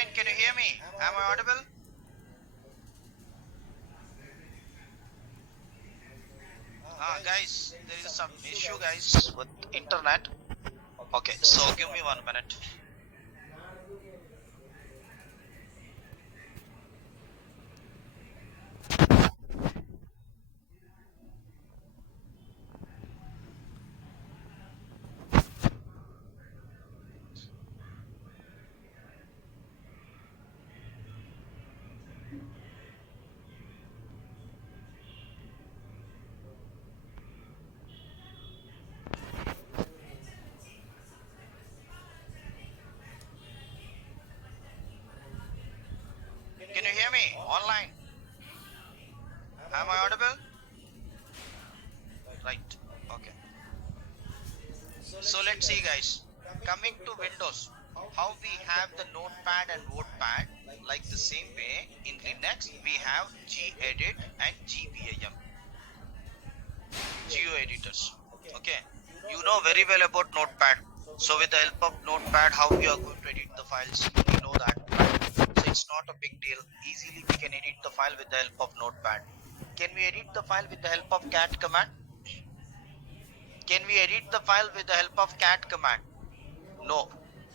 day-09, can you hear me? Am I audible? Guys, there is some issue, guys, with internet. Okay, so give me 1 minute. Can you hear me? Online. Am I audible? Right. Okay. So let's see, guys. Coming to Windows, how we have the notepad and notepad, like the same way in Linux, we have gedit and gvam, geo editors. Okay. You know very well about notepad. So with the help of notepad, how we are going to edit the files, we know that. So it's not a big deal. Easily we can edit the file with the help of notepad. Can we edit the file with the help of cat command? Can we edit the file with the help of cat command? No.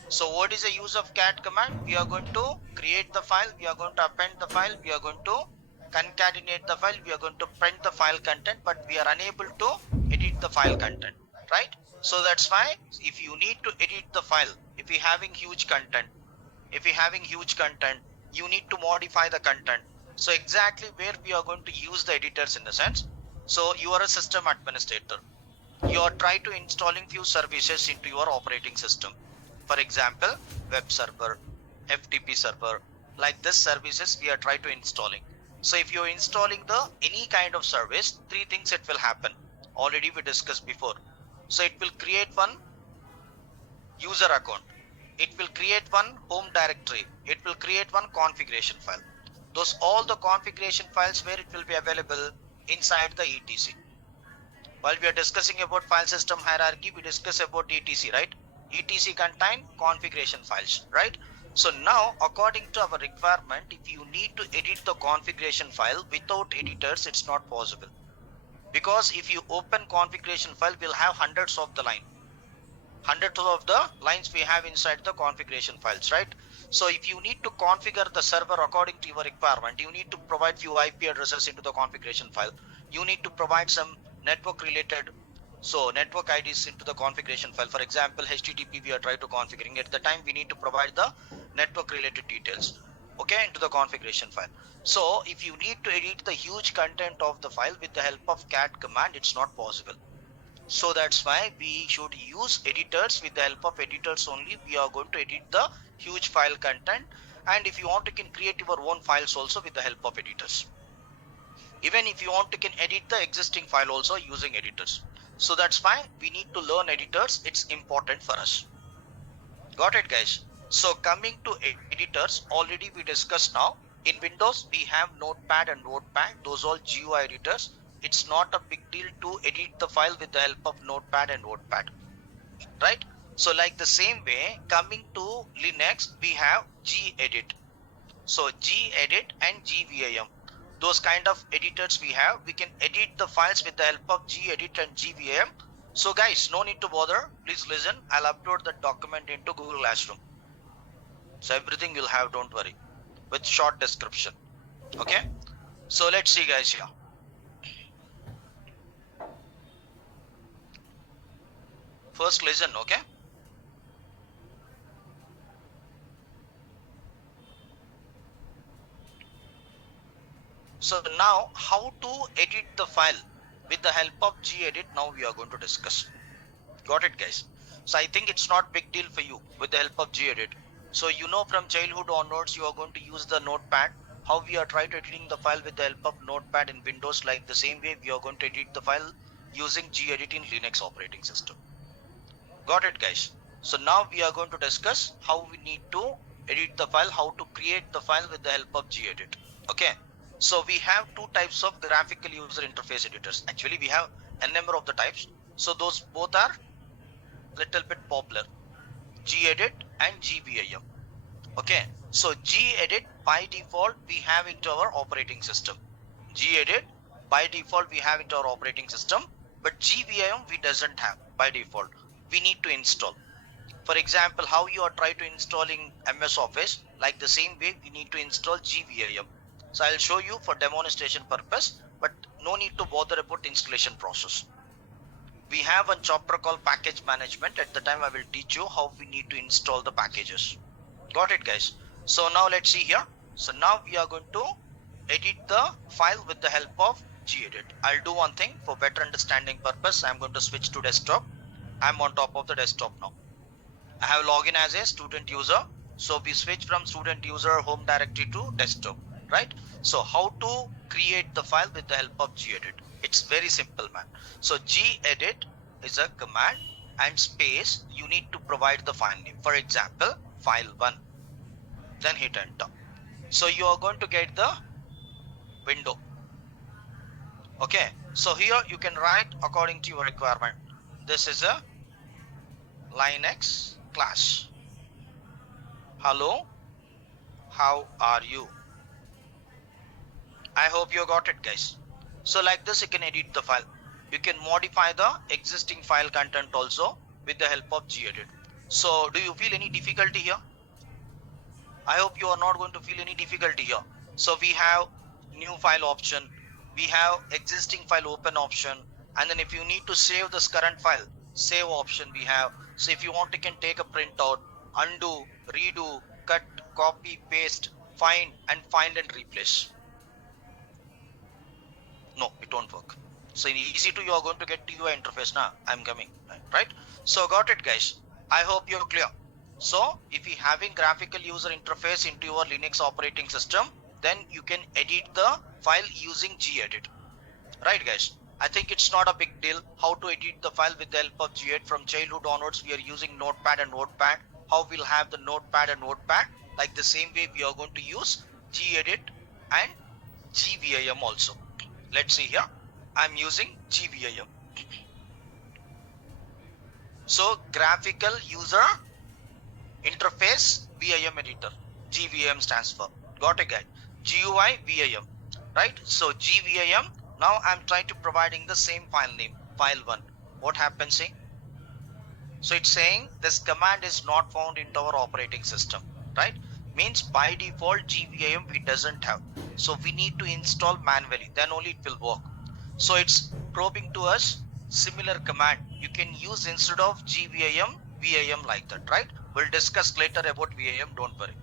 So what is the use of cat command? We are going to create the file, we are going to append the file, we are going to concatenate the file, we are going to print the file content, but we are unable to edit the file content, right? So that's why if you need to edit the file, if you're having huge content, you need to modify the content. So exactly where we are going to use the editors in the sense. So you are a system administrator. You are trying to installing few services into your operating system. For example, web server, FTP server, like this services we are trying to installing. So if you're installing the any kind of service, three things it will happen. Already we discussed before. So it will create one user account. It will create one home directory. It will create one configuration file. Those all the configuration files where it will be available inside the etc. While we are discussing about file system hierarchy, we discuss about etc, right? etc contain configuration files, right? So now according to our requirement, if you need to edit the configuration file without editors, it's not possible, because if you open configuration file, we'll have hundreds of the lines we have inside the configuration files, right? So if you need to configure the server according to your requirement, you need to provide few IP addresses into the configuration file. You need to provide some network related, so network IDs into the configuration file. For example, HTTP we are trying to configuring. At the time we need to provide the network related details, okay, into the configuration file. So if you need to edit the huge content of the file with the help of cat command, it's not possible. So that's why we should use editors. With the help of editors only we are going to edit the huge file content. And if you want, you can create your own files also with the help of editors. Even if you want, you can edit the existing file also using editors. So that's why we need to learn editors. It's important for us. Got it, guys? So coming to editors, already we discussed now. In Windows, we have Notepad and Notepad. Those all GUI editors. It's not a big deal to edit the file with the help of Notepad and Notepad, right? So like the same way, coming to Linux, we have gedit. So gedit and gvam. Those kind of editors we have. We can edit the files with the help of gedit and gvam. So guys, no need to bother. Please listen. I'll upload the document into Google Classroom. So everything you'll have, don't worry, with short description. Okay. So let's see, guys, here. First listen, okay? So now how to edit the file with the help of gedit, now we are going to discuss. Got it, guys? So I think it's not big deal for you with the help of gedit. So you know from childhood onwards, you are going to use the notepad. How we are trying to editing the file with the help of notepad in Windows, like the same way we are going to edit the file using gedit in Linux operating system. Got it, guys? So now we are going to discuss how we need to edit the file, how to create the file with the help of gedit. Okay. So we have two types of graphical user interface editors. Actually, we have a number of the types. So those both are little bit popular, gedit and gvam. Okay, so gedit by default we have into our operating system. Gedit by default we have into our operating system, but gvim we doesn't have by default. We need to install. For example, how you are trying to installing MS Office, like the same way we need to install gvim. So I'll show you for demonstration purpose, but no need to bother about installation process. We have a chapter called package management. At the time I will teach you how we need to install the packages. Got it, guys? So now let's see here. So now we are going to edit the file with the help of gedit. I'll do one thing for better understanding purpose. I'm going to switch to desktop. I'm on top of the desktop now. I have login as a student user. So we switch from student user home directory to desktop, right? So how to create the file with the help of gedit? It's very simple, man. So gedit is a command and space. You need to provide the file name. For example, file1. Then hit enter. So you are going to get the window. Okay, so here you can write according to your requirement. This is a Linux class. Hello, how are you? I hope you got it, guys. So like this you can edit the file. You can modify the existing file content also with the help of gedit. So do you feel any difficulty here? I hope you are not going to feel any difficulty here. So we have new file option, we have existing file open option, and then if you need to save this current file, save option we have. So if you want, you can take a printout, undo, redo, cut, copy, paste, find and replace. No, it won't work. So in easy to you are going to get to your interface now. I'm coming, right? So got it, guys. I hope you're clear. So if you having graphical user interface into your Linux operating system, then you can edit the file using gedit, right, guys? I think it's not a big deal how to edit the file with the help of gedit. From childhood onwards we are using notepad and notepad. How we'll have the notepad and notepad, like the same way we are going to use gedit and gvim also. Let's see here. I'm using gvim. So graphical user interface vim editor, gvim stands for. Got it, guys? GUI vim, right? So gvim. Now I'm trying to providing the same file name, file1. What happens? See, so it's saying this command is not found into our operating system, right? Means by default gvim we doesn't have, so we need to install manually, then only it will work. So it's probing to us similar command you can use instead of gvim vim, like that, right? We'll discuss later about vim, don't worry.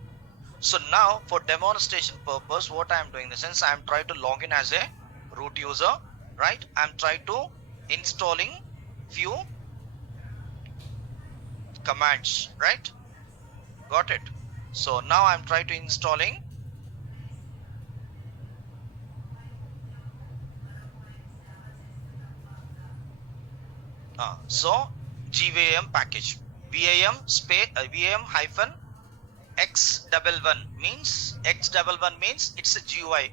So now for demonstration purpose, what I'm doing, since I'm trying to log in as a root user, right? I'm trying to installing few commands, right? Got it? So now I'm trying to installing so gvim package vim space vim hyphen x11 means x11 means it's a GUI.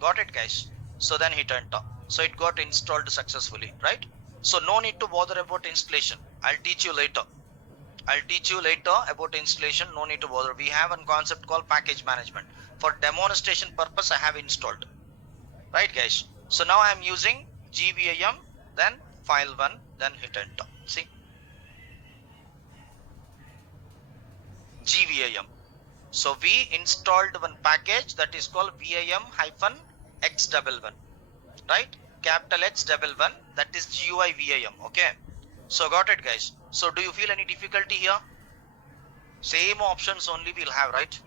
Got it, guys? So then hit enter. So it got installed successfully, right? So no need to bother about installation. I'll teach you later. I'll teach you later about installation. No need to bother. We have a concept called package management. For demonstration purpose, I have installed. Right, guys? So now I'm using gvim, then file1, then hit enter. See? gvim. So we installed one package that is called vim hyphen x11, right? Capital X11, that is GUI vim. Okay. So got it, guys? So do you feel any difficulty here? Same options only we'll have, right?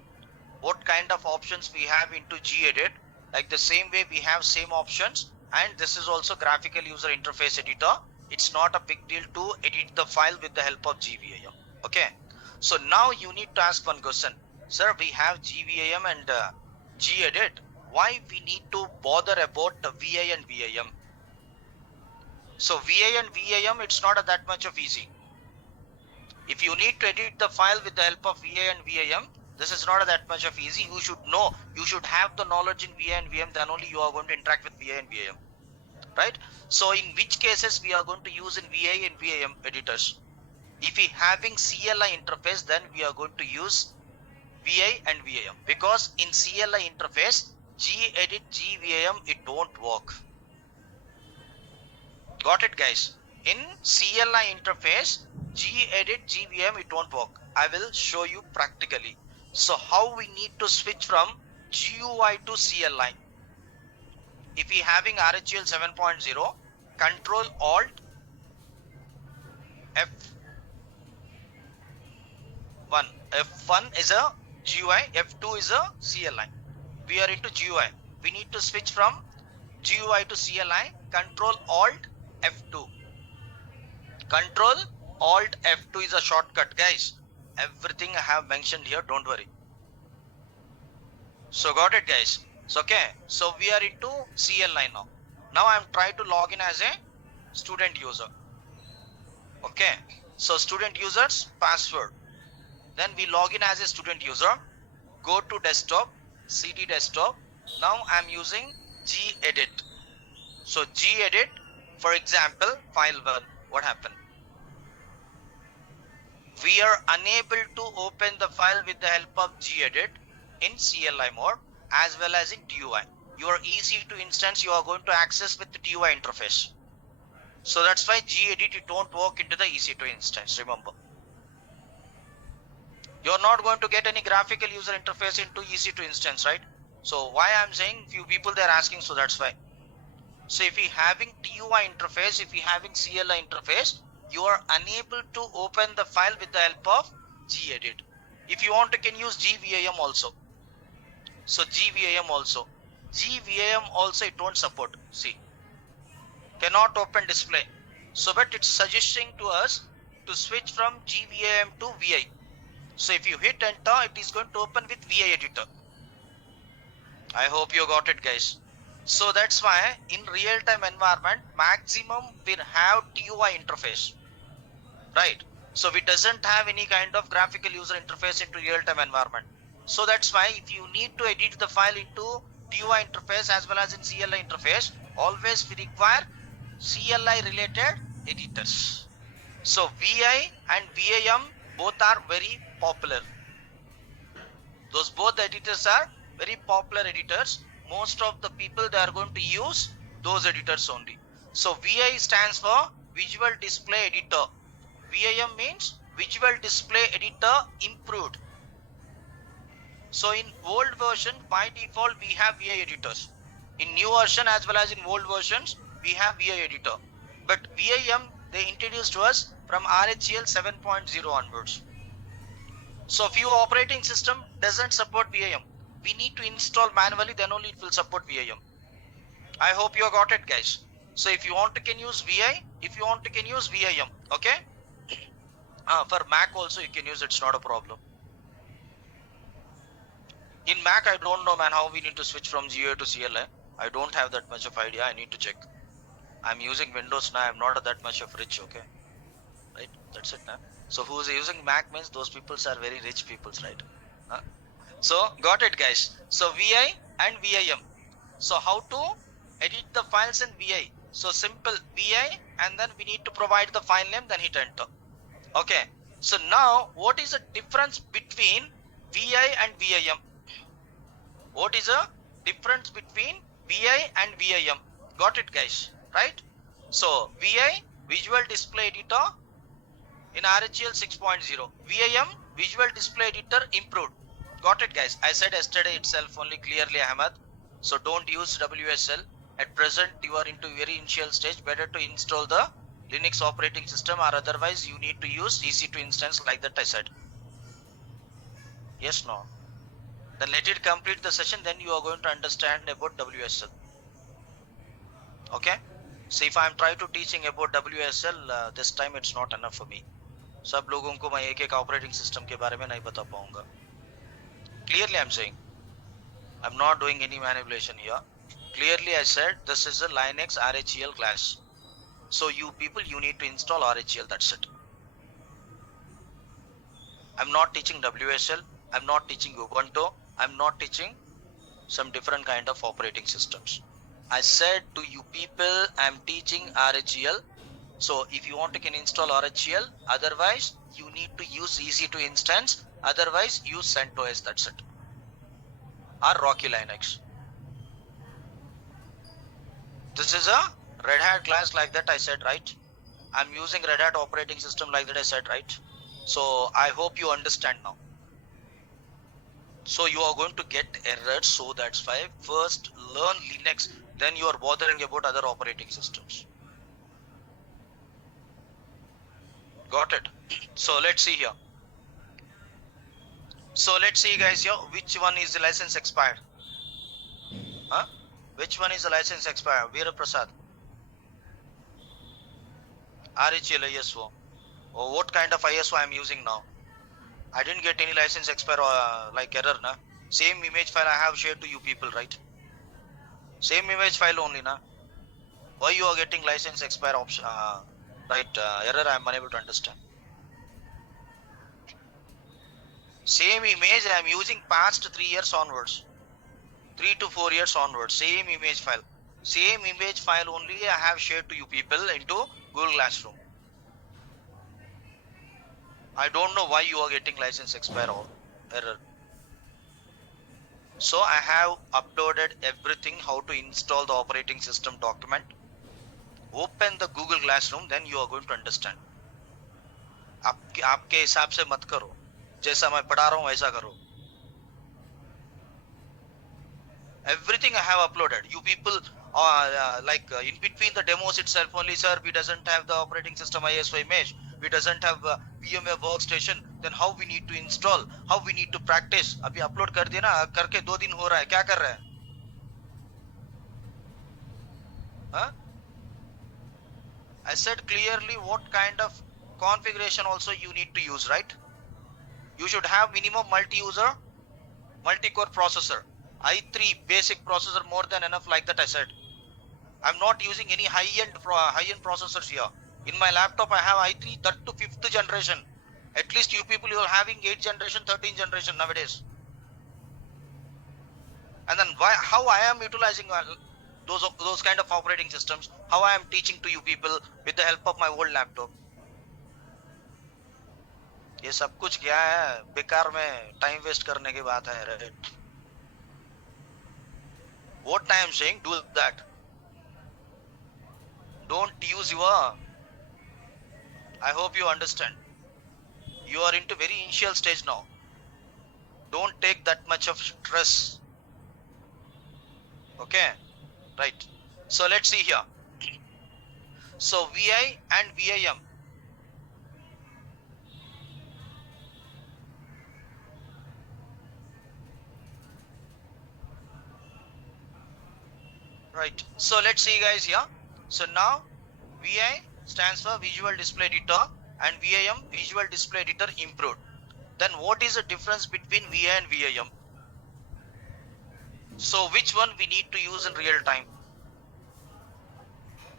What kind of options we have into gedit, like the same way we have same options, and this is also graphical user interface editor. It's not a big deal to edit the file with the help of gvim. Okay. So now you need to ask one question. Sir, we have gvim and gedit. Why we need to bother about VI and VIM? So VI and VIM, it's not that much of easy. If you need to edit the file with the help of VI and VIM, this is not that much of easy. You should know, you should have the knowledge in VI and VIM, then only you are going to interact with VI and VIM, right? So in which cases we are going to use in VI and VIM editors? If we having CLI interface, then we are going to use VI and VIM, because in CLI interface, gedit, gVIM, it won't work. Got it, guys? In CLI interface, gedit, gVIM, it won't work. I will show you practically. So how we need to switch from GUI to CLI. If we having RHEL 7.0, Control Alt F1. F1 is a GUI, F2 is a CLI. We are into GUI. We need to switch from GUI to CLI. Control Alt F2. Control Alt F2 is a shortcut, guys. Everything I have mentioned here, don't worry. So got it, guys. So okay, so we are into CLI now. Now I'm trying to log in as a student user. Okay, so student users password. Then we log in as a student user. Go to desktop, CD desktop. Now I'm using gedit. So gedit, for example, file 1. What happened? We are unable to open the file with the help of gedit in CLI mode as well as in TUI. Your EC2 instance you are going to access with the TUI interface. So that's why gedit, it won't work into the EC2 instance, remember. You're not going to get any graphical user interface into EC2 instance, right? So why I'm saying, few people they're asking, so that's why. So if we having TUI interface, if we having CLI interface, you are unable to open the file with the help of gedit. If you want, you can use gVIM also. So gVIM also. gVIM also it won't support. See, cannot open display. So but it's suggesting to us to switch from gVIM to VI. So if you hit enter, it is going to open with VI editor. I hope you got it, guys. So that's why in real-time environment, maximum will have TUI interface, right? So we doesn't have any kind of graphical user interface into real-time environment. So that's why if you need to edit the file into TUI interface as well as in CLI interface, always we require CLI related editors. So VI and VIM both are very popular. Those both editors are very popular editors. Most of the people they are going to use those editors only. So VI stands for Visual Display Editor. VIM means Visual Display Editor Improved. So in old version, by default, we have VI editors. In new version as well as in old versions, we have VI editor. But VIM, they introduced to us from RHEL 7.0 onwards. So few operating system doesn't support VIM. We need to install manually, then only it will support VIM. I hope you got it, guys. So if you want to can use VI, if you want to can use VIM, okay? For Mac also you can use, it's not a problem. In Mac, I don't know, man, how we need to switch from GUI to CLI. I don't have that much of idea. I need to check. I'm using Windows now. I'm not that much of rich, okay? Right? That's it now. So who's using Mac means those people are very rich people, right? Huh? So got it, guys. So VI and VIM. So how to edit the files in VI? So simple VI, and then we need to provide the file name, then hit enter. Okay. So now what is the difference between VI and VIM? What is the difference between VI and VIM? Got it, guys, right? So VI, Visual Display Editor in RHEL 6.0. VIM, Visual Display Editor Improved. Got it, guys? I said yesterday itself only clearly, Ahmed. So don't use WSL. At present, you are into very initial stage. Better to install the Linux operating system, or otherwise you need to use EC2 instance like that I said. Yes, no? Then let it complete the session, then you are going to understand about WSL. Okay? So if I am trying to teaching about WSL, this time it's not enough for me. सब लोगों को मैं एक operating system के बारे में नहीं बता पाऊंगा. Clearly I'm saying, I'm not doing any manipulation here. Clearly I said this is a Linux RHEL class. So you people, you need to install RHEL, that's it. I'm not teaching WSL, I'm not teaching Ubuntu, I'm not teaching some different kind of operating systems. I said to you people, I'm teaching RHEL So if you want to can install RHEL, otherwise you need to use EC2 instance, otherwise use CentOS, that's it, or Rocky Linux. This is a Red Hat class like that I said, right? I'm using Red Hat operating system like that I said, right? So I hope you understand now. So you are going to get errors, so that's why first learn Linux, then you are bothering about other operating systems. Got it? So let's see here. So let's see guys here, which one is the license expired? Huh? Which one is the license expired? Veera Prasad. RHL ISO. Oh, what kind of ISO I am using now? I didn't get any license expire like error, na? Same image file I have shared to you people, right? Same image file only, na? Why you are getting license expire option? Error I am unable to understand. Same image I am using past 3 years onwards. 3 to 4 years onwards. Same image file. Same image file only I have shared to you people into Google Classroom. I don't know why you are getting license expire or error. So I have uploaded everything, how to install the operating system document. Open the Google Classroom, then you are going to understand. आपके हिसाब से मत करो, जैसा मैं पढ़ा रहा हूँ वैसा करो. Everything I have uploaded. You people in between the demos itself only, sir, we doesn't have the operating system ISO image, we doesn't have VMware workstation, then how we need to install, how we need to practice. अभी upload कर दिया ना, करके 2 दिन हो रहा है, क्या कर रहे हैं? Huh? I said clearly what kind of configuration also you need to use, right? You should have minimum multi-user, multi-core processor. i3 basic processor more than enough, like that I said. I'm not using any high-end processors here. In my laptop, I have i3, that to 5th generation. At least you people, you are having 8th generation, 13th generation nowadays. And then how I am utilizing those kind of operating systems, how I am teaching to you people with the help of my old laptop. ये सब कुछ क्या है, बेकार में time waste करने की बात है, right? What I am saying, do that. Don't use your. I hope you understand. You are into very initial stage now. Don't take that much of stress. Okay, right. So let's see here. So VI and VIM. Right. So let's see guys here. So now VI stands for Visual Display Editor and VIM Visual Display Editor Improved. Then what is the difference between VI and VIM? So which one we need to use in real time?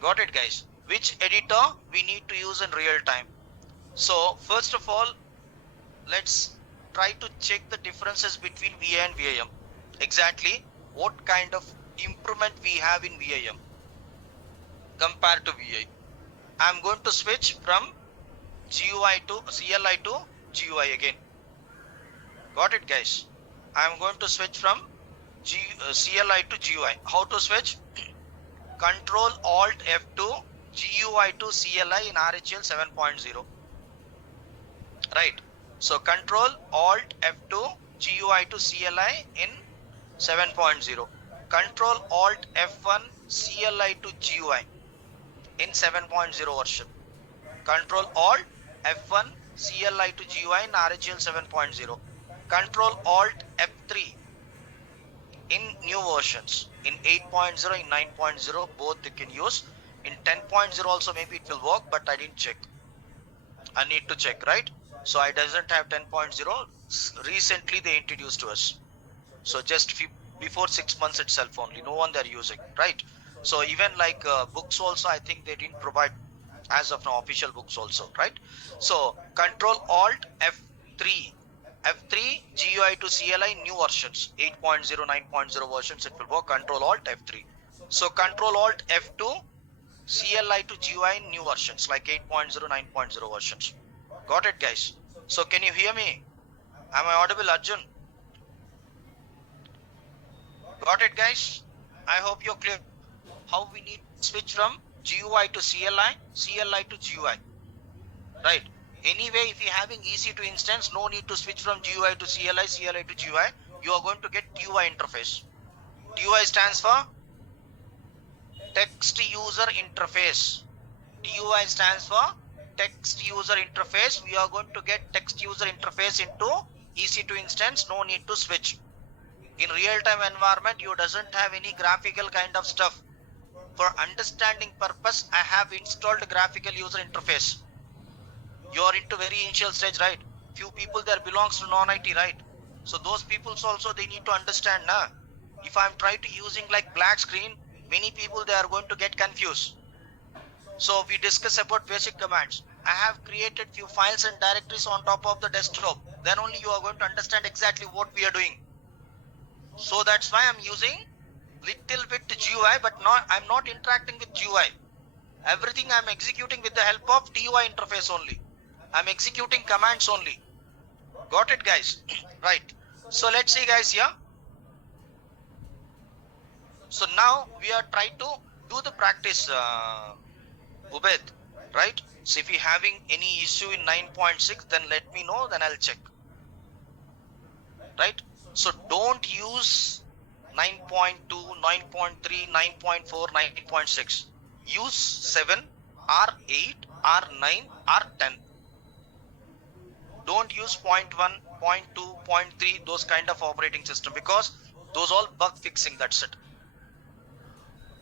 Got it guys? Which editor we need to use in real time? So first of all, let's try to check the differences between VI and VIM. Exactly what kind of improvement we have in VIM compared to VI. I'm going to switch from GUI to CLI to GUI again. Got it guys? I'm going to switch from CLI to GUI. How to switch? Control Alt F2 GUI to CLI in RHEL 7.0. Right. So Control Alt F2 GUI to CLI in 7.0. Control Alt F1 CLI to GUI in 7.0 version. Control Alt F1 CLI to GUI in RHEL 7.0. Control Alt F3 in new versions. In 8.0, in 9.0, both you can use. In 10.0 also maybe it will work, but I didn't check. I need to check, right? So I doesn't have 10.0. Recently they introduced to us. So just before 6 months itself only, no one they're using, right? So even like books also, I think they didn't provide as of now official books also, right? So Control Alt F3 GUI to CLI new versions, 8.0, 9.0 versions, it will work. Control Alt F3. So Control Alt F2 CLI to GUI in new versions like 8.0, 9.0 versions. Got it, guys? So can you hear me? Am I audible, Arjun? Got it, guys? I hope you're clear how we need to switch from GUI to CLI, CLI to GUI, right? Anyway, if you're having EC2 instance, no need to switch from GUI to CLI, CLI to GUI. You are going to get TUI interface. TUI stands for text user interface. TUI stands for text user interface. We are going to get text user interface into EC2 instance. No need to switch. In real-time environment, you doesn't have any graphical kind of stuff. For understanding purpose, I have installed graphical user interface. You are into very initial stage, right? Few people there belongs to non-IT, right? So those peoples also, they need to understand, nah? If I'm trying to using like black screen, many people, they are going to get confused. So we discuss about basic commands. I have created few files and directories on top of the desktop. Then only you are going to understand exactly what we are doing. So that's why I'm using little bit GUI, but I'm not interacting with GUI. Everything I'm executing with the help of TUI interface only. I'm executing commands only. Got it, guys? Right. So let's see, guys, here. So now we are trying to do the practice, Ubed, right? So if you're having any issue in 9.6, then let me know, then I'll check. Right? So don't use 9.2, 9.3, 9.4, 9.6. Use 7, R8, R9, R10. Don't use 0.1, 0.2, 0.3, those kind of operating system, because those all bug fixing, that's it.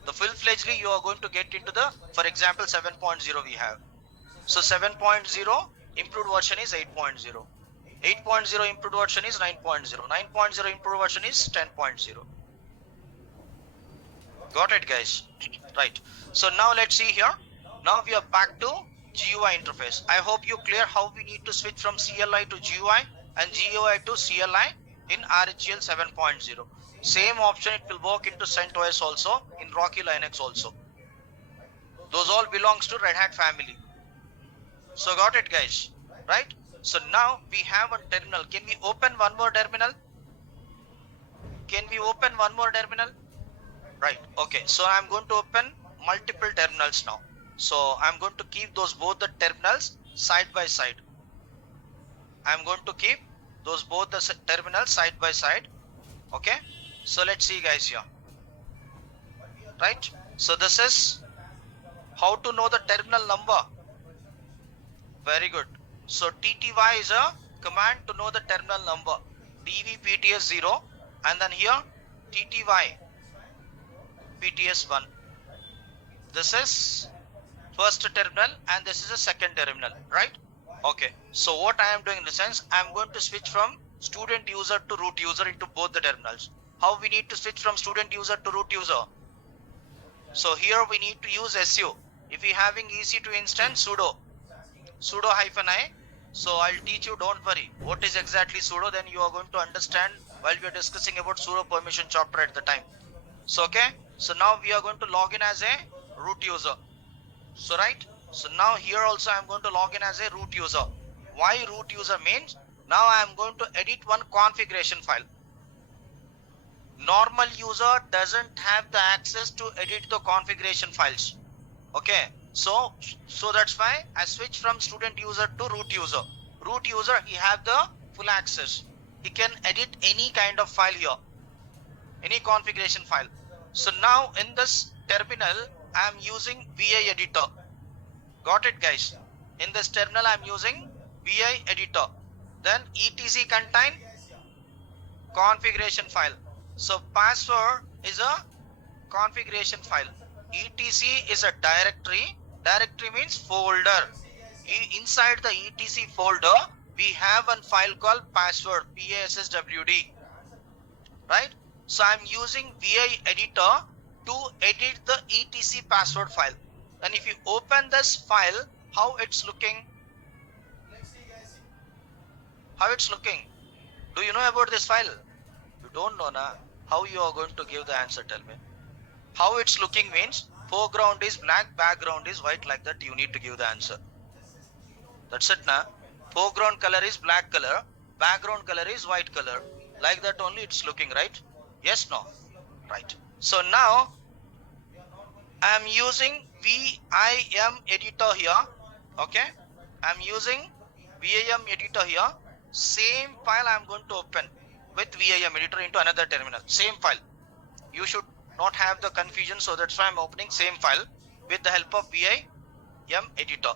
The full-fledgedly you are going to get into the, for example, 7.0 we have. So 7.0 improved version is 8.0. 8.0 improved version is 9.0. 9.0 improved version is 10.0. Got it, guys? Right. So now let's see here. Now we are back to GUI interface. I hope you clear how we need to switch from CLI to GUI and GUI to CLI in RHEL 7.0. Same option, it will work into CentOS also, in Rocky Linux also. Those all belongs to Red Hat family. So got it, guys? Right? So now we have a terminal. Can we open one more terminal? Can we open one more terminal? Right. Okay. So I'm going to open multiple terminals now. So I'm going to keep those both the terminals side by side. I'm going to keep those both the terminals side by side. Okay. So let's see, guys, here. Right. So this is how to know the terminal number. Very good. So TTY is a command to know the terminal number. DVPTS0 and then here TTY PTS1. This is first terminal and this is a second terminal, right? Okay. So what I am doing in the sense, I am going to switch from student user to root user into both the terminals. How we need to switch from student user to root user? So here we need to use SU. If we having EC2 instance, sudo -i. So I'll teach you, don't worry. What is exactly sudo? Then you are going to understand while we are discussing about sudo permission chapter at the time. So okay. So now we are going to log in as a root user. So right. So now here also I'm going to log in as a root user. Why root user means? Now I am going to edit one configuration file. Normal user doesn't have the access to edit the configuration files. Okay. So that's why I switch from student user to root user. Root user, he have the full access. He can edit any kind of file here, any configuration file. So now in this terminal, I am using VI editor. Got it, guys? In this terminal, I am using VI editor. Then etc contain configuration file. So password is a configuration file. etc is a directory. Directory means folder. Inside the etc folder, we have a file called password, passwd, right? So I'm using VI editor to edit the etc password file. And if you open this file, how it's looking? How it's looking? Do you know about this file? You don't know, na? How you are going to give the answer? Tell me. How it's looking means, foreground is black, background is white, like that you need to give the answer. That's it now. Foreground color is black color, background color is white color. Like that only it's looking, right? Yes, no? Right. So now I am using VIM editor here. Okay. I'm using VIM editor here. Same file I'm going to open with VIM editor into another terminal. Same file. You should not have the confusion. So that's why I'm opening same file with the help of VIM editor.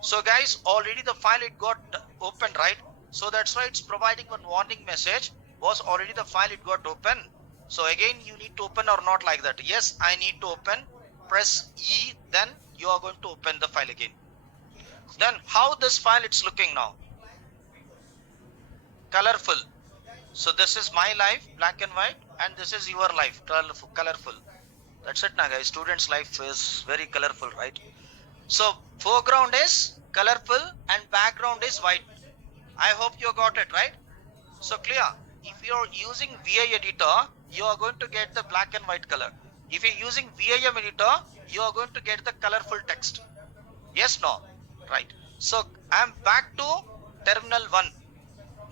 So guys, already the file it got opened, right? So that's why it's providing one warning message. Was already the file it got open. So again, you need to open or not, like that. Yes, I need to open. Press E, then you are going to open the file again. Then how this file it's looking now? Colorful. So this is my life, black and white, and this is your life, colorful. That's it now guys. Students' life is very colorful, right? So foreground is colorful and background is white. I hope you got it, right? So clear. If you're using VI editor, you are going to get the black and white color. If you're using VIM editor, you are going to get the colorful text. Yes, no? Right. So I'm back to terminal 1.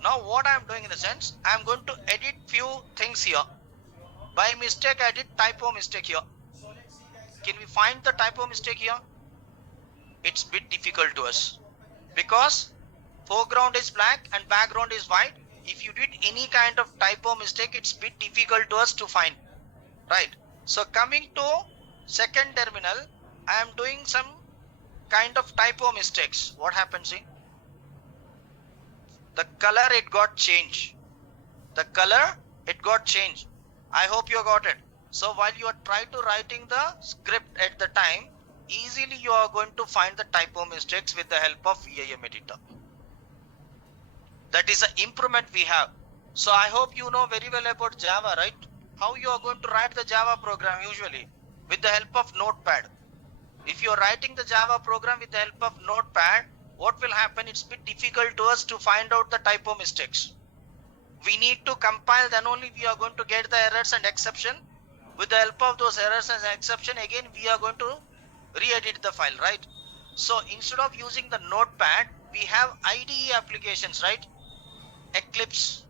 Now what I'm doing in the sense, I'm going to edit few things here. By mistake, I did typo mistake here. Can we find the typo mistake here? It's a bit difficult to us because foreground is black and background is white. If you did any kind of typo mistake, it's a bit difficult to us to find, right? So coming to second terminal, I am doing some kind of typo mistakes. What happens in the color it got changed. The color it got changed. I hope you got it. So while you are trying to writing the script at the time, easily you are going to find the typo mistakes with the help of VIM editor. That is the improvement we have. So I hope you know very well about Java, right? How you are going to write the Java program usually with the help of Notepad. If you are writing the Java program with the help of Notepad, what will happen? It's a bit difficult to us to find out the typo mistakes. We need to compile, then only we are going to get the errors and exception. With the help of those errors and exception, again we are going to re-edit the file, right? So instead of using the Notepad, we have IDE applications, right? Eclipse.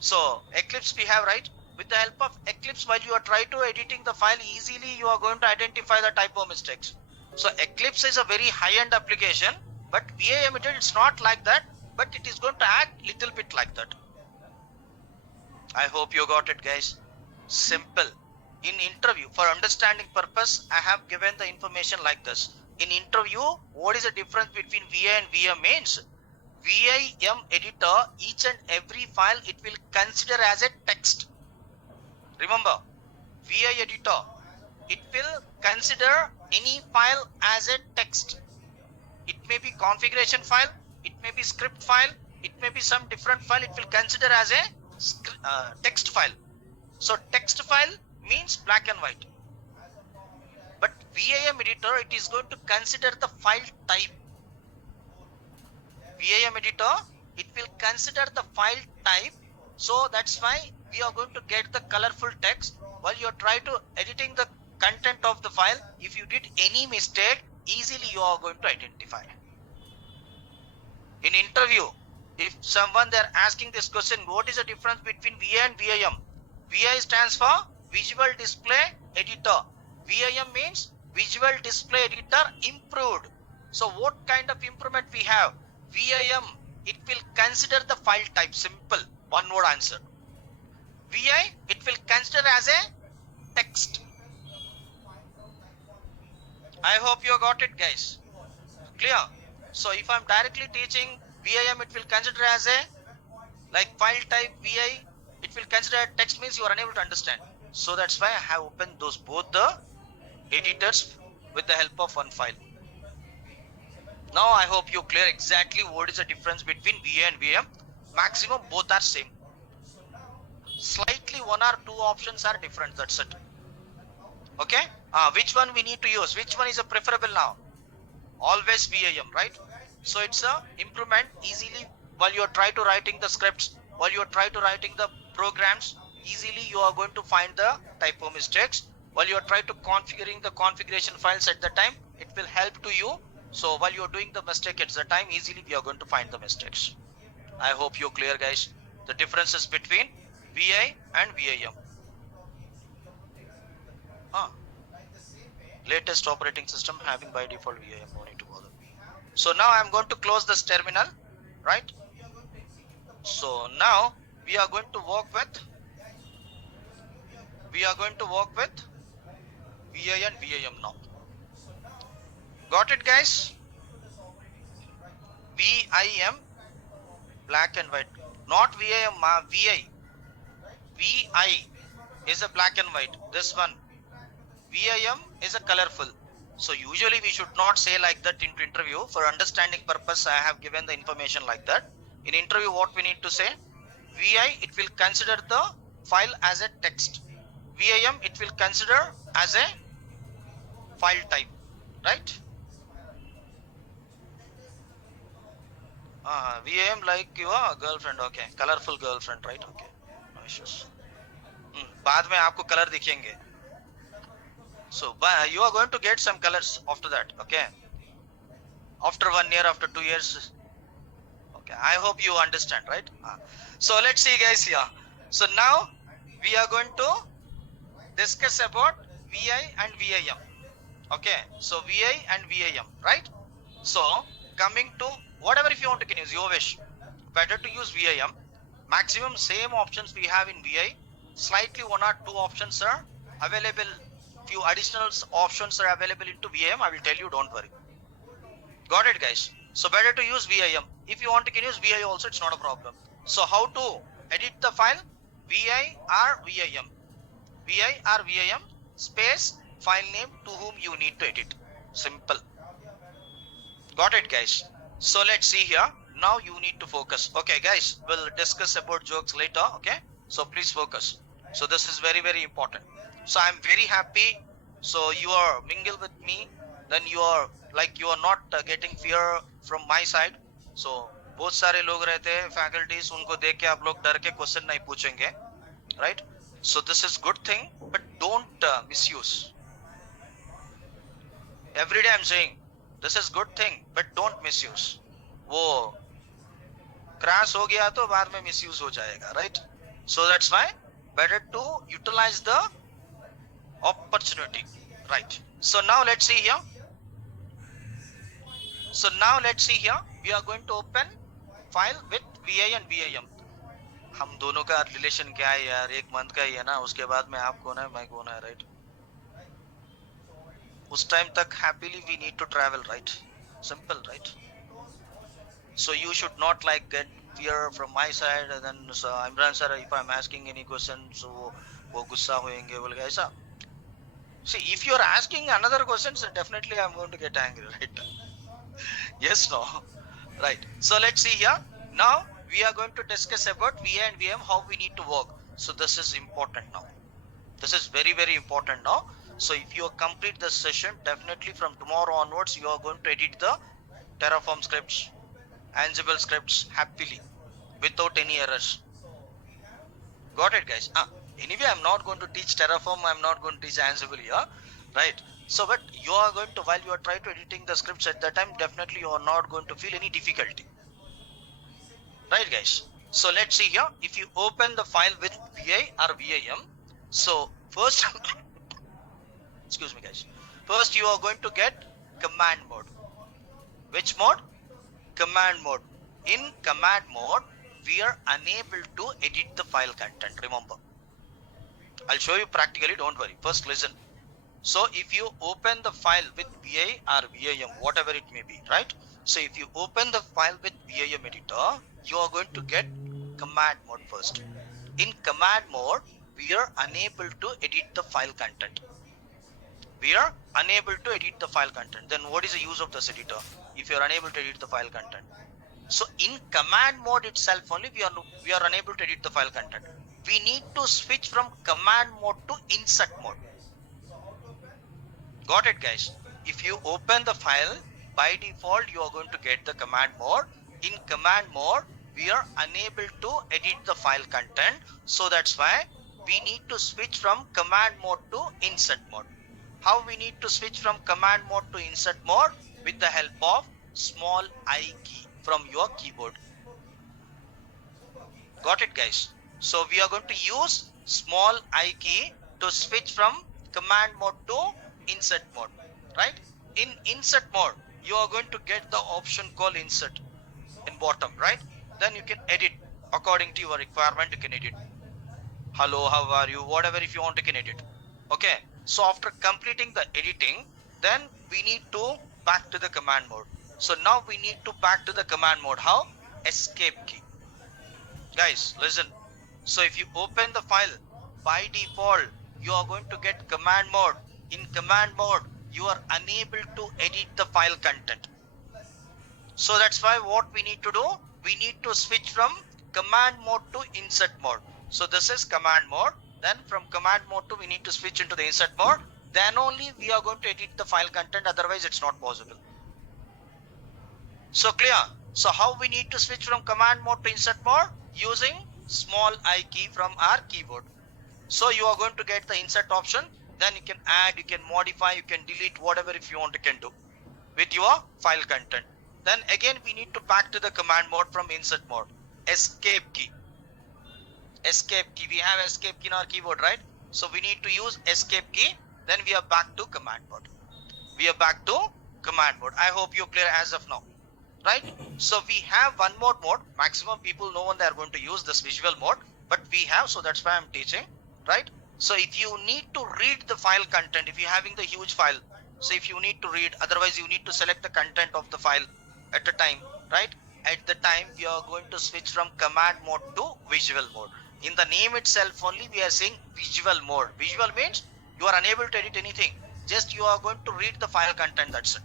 So Eclipse we have, right? With the help of Eclipse, while you are trying to editing the file, easily you are going to identify the typo mistakes. So Eclipse is a very high-end application, but VIM editor it's not like that, but it is going to act little bit like that. I hope you got it, guys. Simple. In interview, for understanding purpose, I have given the information like this. In interview, what is the difference between VI and VM means? VIM editor, each and every file it will consider as a text. Remember, VI editor, it will consider any file as a text. It may be configuration file, it may be script file, it may be some different file, it will consider as a text file. So text file means black and white. But VIM editor, it is going to consider the file type. VIM editor, it will consider the file type. So that's why we are going to get the colorful text. While you are trying to editing the content of the file, if you did any mistake, easily you are going to identify. In interview, if someone they're asking this question, what is the difference between VI and VIM? VI stands for Visual Display Editor. VIM means Visual Display Editor improved. So what kind of improvement we have? VIM, it will consider the file type. Simple, one word answer. VI, it will consider as a text. I hope you got it, guys. Clear? So if I'm directly teaching VIM, it will consider as a like file type. VI, it will consider text means you are unable to understand. So that's why I have opened those both the editors with the help of one file. Now I hope you clear exactly what is the difference between VI and VM. Maximum both are same. Slightly one or two options are different. That's it. Okay. Which one we need to use? Which one is a preferable now? Always VIM, right? So it's a improvement easily while you are trying to writing the scripts, while you are trying to writing the programs, easily you are going to find the typo mistakes. while you are trying to configuring the configuration files at the time, it will help to you. So while you're doing the mistake at the time, easily we are going to find the mistakes. I hope you're clear, guys. The differences between VI and VIM. Latest operating system having by default VIM, no need to bother. So now I'm going to close this terminal, right? So now we are going to work with VI and VIM now. Got it, guys? VIM, black and white, not VIM. VI is a black and white. This one VIM is a colorful. So usually we should not say like that in interview. For understanding purpose, I have given the information like that. In interview, what we need to say, VI, it will consider the file as a text. VIM, it will consider as a file type, right? VIM like your girlfriend, okay, colorful girlfriend, right? Okay, no issues. बाद में आपको color दिखेंगे. So you are going to get some colors after that, okay? After 1 year, after 2 years. Okay, I hope you understand, right? So let's see, guys, here. So now we are going to discuss about VI and VIM. Okay, so VI and VIM, right? So coming to whatever, if you want to can use, your wish. Better to use VIM. Maximum same options we have in VI. Slightly 1 or 2 options are available. Few additional options are available into VIM. I will tell you, don't worry. Got it, guys? So better to use VIM. If you want to can use VI also, it's not a problem. So how to edit the file? VI or VIM. VI or VIM space file name to whom you need to edit. Simple. Got it, guys? So let's see here. Now you need to focus. Okay, guys, we'll discuss about jokes later. Okay, so please focus. So this is very, very important. So I'm very happy. So you are mingle with me. Then you are like you are not getting fear from my side. So बहुत सारे लोग रहते हैं faculties, उनको देख के आप लोग डर के question नहीं पूछेंगे, right? So this is good thing, but don't misuse. Every day I'm saying this is good thing, but don't misuse. वो crash हो गया तो बाद में misuse हो जाएगा, right? So that's why better to utilize the opportunity, right? So now let's see here. We are going to open file with VI and VIM. हम दोनों का रिलेशन क्या है यार, 1 मंथ का ही है ना, उसके बाद में आप कौन है मैं कौन है, राइट? उस टाइम तक happily we need to travel, right? Simple, right? So you should not like get fear from my side and then so Imran sir, if I'm asking any question, so वो गुस्सा होएंगे बोल के ऐसा. See, if you are asking another questions, definitely I'm going to get angry, right? Yes, no, right? So let's see here. Now we are going to discuss about VI and VM, how we need to work. So this is important now. This is very, very important now. So if you complete this session, definitely from tomorrow onwards, you are going to edit the Terraform scripts, Ansible scripts happily without any errors. Got it, guys? Anyway, I'm not going to teach Terraform. I'm not going to teach Ansible here, right? So, but you are going to, while you are trying to editing the scripts at that time, definitely you are not going to feel any difficulty, right, guys? So let's see here. If you open the file with VI or VIM, so first, excuse me, guys. First, you are going to get command mode. Which mode? Command mode. In command mode, we are unable to edit the file content. Remember, I'll show you practically, don't worry. First listen. So if you open the file with VI or VIM, whatever it may be, right? So if you open the file with VIM editor, you are going to get command mode first. In command mode, we are unable to edit the file content. We are unable to edit the file content. Then what is the use of this editor if you are unable to edit the file content? So in command mode itself only we are unable to edit the file content. We need to switch from command mode to insert mode. Got it, guys? If you open the file, by default you are going to get the command mode. In command mode, we are unable to edit the file content. So that's why we need to switch from command mode to insert mode. How we need to switch from command mode to insert mode? With the help of small I key from your keyboard. Got it, guys? So we are going to use small I key to switch from command mode to insert mode, right? In insert mode, you are going to get the option called insert in bottom, right? Then you can edit according to your requirement. You can edit hello, how are you, whatever, if you want, you can edit. Okay, so after completing the editing, then we need to back to the command mode. So now we need to back to the command mode. How? Escape key. Guys, listen. So if you open the file, by default you are going to get command mode. In command mode, you are unable to edit the file content. So that's why what we need to do, we need to switch from command mode to insert mode. So this is command mode. Then from command mode to we need to switch into the insert mode. Then only we are going to edit the file content. Otherwise it's not possible. So clear? So how we need to switch from command mode to insert mode? Using small I key from our keyboard. So you are going to get the insert option. Then you can add, you can modify, you can delete, whatever if you want, you can do with your file content. Then again we need to back to the command mode from insert mode. Escape key. Escape key. We have escape key in our keyboard, right? So we need to use escape key. Then we are back to command mode. We are back to command mode. I hope you're clear as of now, right? So we have one more mode. Maximum people know when they are going to use this visual mode, but we have, so that's why I'm teaching, right? So if you need to read the file content, if you're having the huge file, so if you need to read, otherwise you need to select the content of the file at a time, right? At the time we are going to switch from command mode to visual mode. In the name itself only we are saying visual mode. Visual means you are unable to edit anything. Just you are going to read the file content, that's it.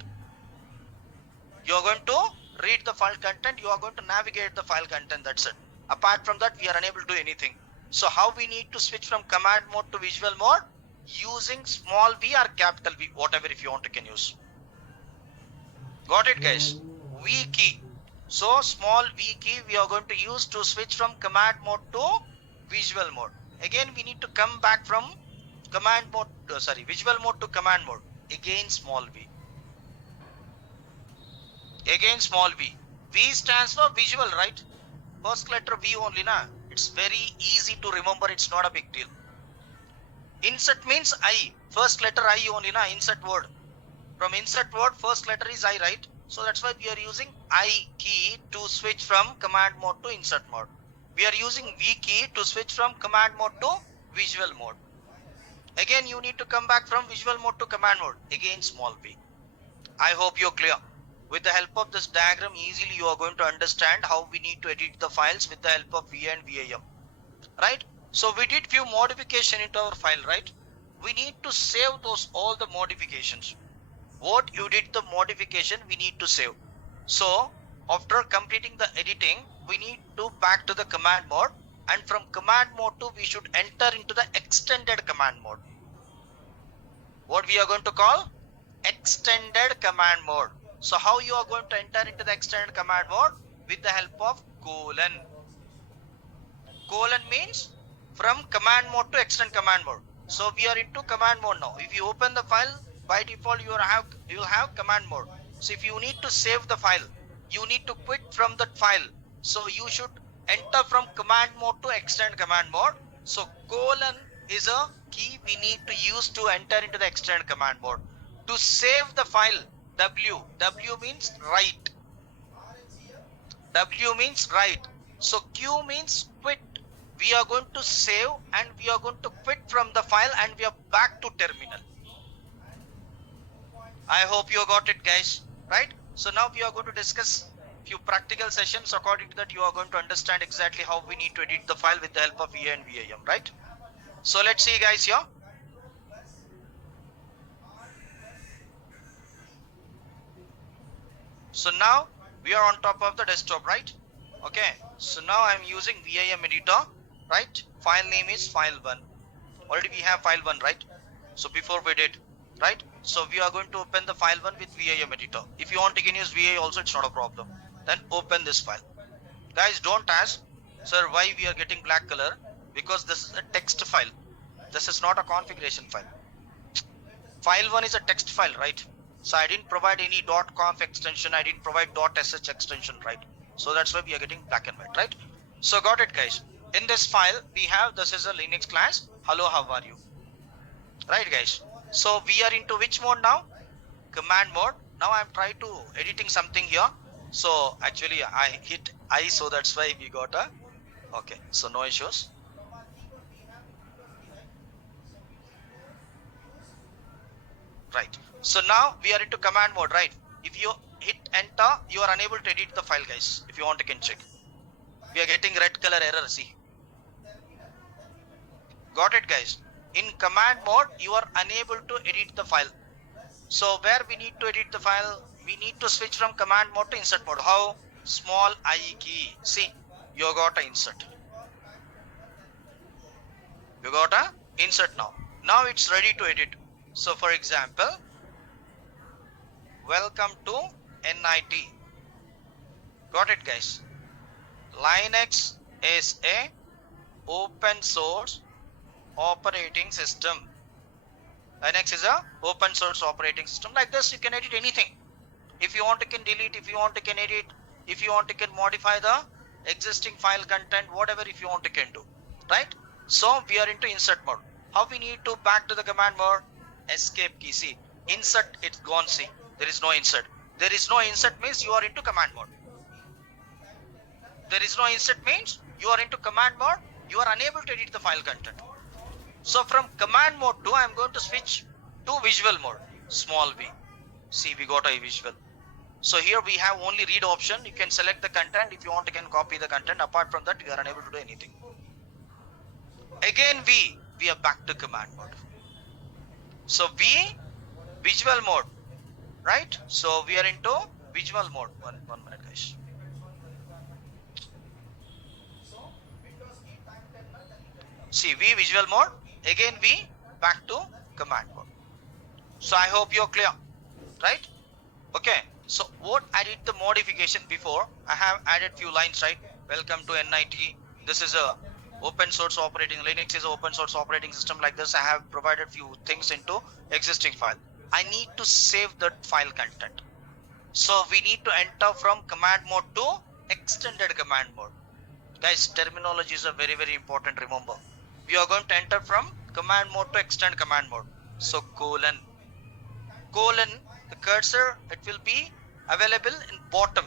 You are going to read the file content, you are going to navigate the file content, that's it. Apart from that, we are unable to do anything. So how we need to switch from command mode to visual mode? Using small v or capital V, whatever if you want, you can use. Got it, guys? V key. So small v key we are going to use to switch from command mode to visual mode. Again we need to come back from command mode, visual mode to command mode. Again small v. Again small v. V stands for visual, right? First letter V only, na? It's very easy to remember, it's not a big deal. Insert means I. First letter I only, na? Insert word. From insert word, first letter is I, right? So that's why we are using I key to switch from command mode to insert mode. We are using V key to switch from command mode to visual mode. Again, you need to come back from visual mode to command mode. Again, small v. I hope you're clear. With the help of this diagram, easily you are going to understand how we need to edit the files with the help of VA and VAM, right? So we did few modification into our file, right? We need to save those all the modifications. What you did the modification, we need to save. So after completing the editing, we need to back to the command mode, and from command mode to we should enter into the extended command mode. What we are going to call extended command mode. So how you are going to enter into the extended command mode? With the help of colon. Colon means from command mode to extend command mode. So we are into command mode now. If you open the file, by default you will have command mode. So if you need to save the file, you need to quit from that file. So you should enter from command mode to extend command mode. So colon is a key we need to use to enter into the extended command mode. To save the file, W means write. W means write. So Q means quit. We are going to save and we are going to quit from the file and we are back to terminal. I hope you got it, guys, right? So now we are going to discuss few practical sessions. According to that, you are going to understand exactly how we need to edit the file with the help of VA and VAM, right? So let's see, guys, here. So now we are on top of the desktop, right? Okay, so now I'm using VAM editor, right? File name is file1. Already we have file1, right? So before we did, right? So we are going to open the file1 with VAM editor. If you want, you can use VA also, it's not a problem. Then open this file. Guys, don't ask, sir, why we are getting black color? because this is a text file. This is not a configuration file. File 1 is a text file, right? So I didn't provide any .conf extension. I didn't provide .sh extension, right? So that's why we are getting black and white, right? So got it, guys. In this file, we have, this is a Linux class. Hello, how are you? Right, guys? So we are into which mode now? Command mode. Now I'm trying to editing something here. So actually I hit I, so that's why we got a, okay. So no issues. Right. So now we are into command mode, right? If you hit enter, you are unable to edit the file, guys. If you want, you can check. We are getting red color error, see. Got it, guys? In command mode, you are unable to edit the file. So where we need to edit the file, we need to switch from command mode to insert mode. How? Small I key. See, you got a insert. You got a insert now. Now it's ready to edit. So for example, welcome to NIT. Got it, guys? Linux is a open source operating system. Linux is a open source operating system. Like this, you can edit anything. If you want, you can delete. If you want, you can edit. If you want, you can modify the existing file content. Whatever, if you want, you can do. Right? So we are into insert mode. How we need to back to the command mode? Escape key. See, insert, it's gone. See, there is no insert. There is no insert means you are into command mode. There is no insert means you are into command mode. You are unable to edit the file content. So from command mode to, I am going to switch to visual mode. Small v. See, we got a visual. So here we have only read option. You can select the content. If you want, you can copy the content. Apart from that, you are unable to do anything. Again we are back to command mode. So visual mode, right? So we are into visual mode. One minute, guys. See, visual mode. Again back to command mode. So I hope you're clear, right? Okay. So what I did the modification before, I have added few lines, right? Welcome to NIT. This is a open source operating, Linux is an open source operating system. Like this, I have provided few things into existing file. I need to save that file content. So we need to enter from command mode to extended command mode. Guys, terminologies are very, very important. Remember, we are going to enter from command mode to extend command mode. So colon, the cursor, it will be available in bottom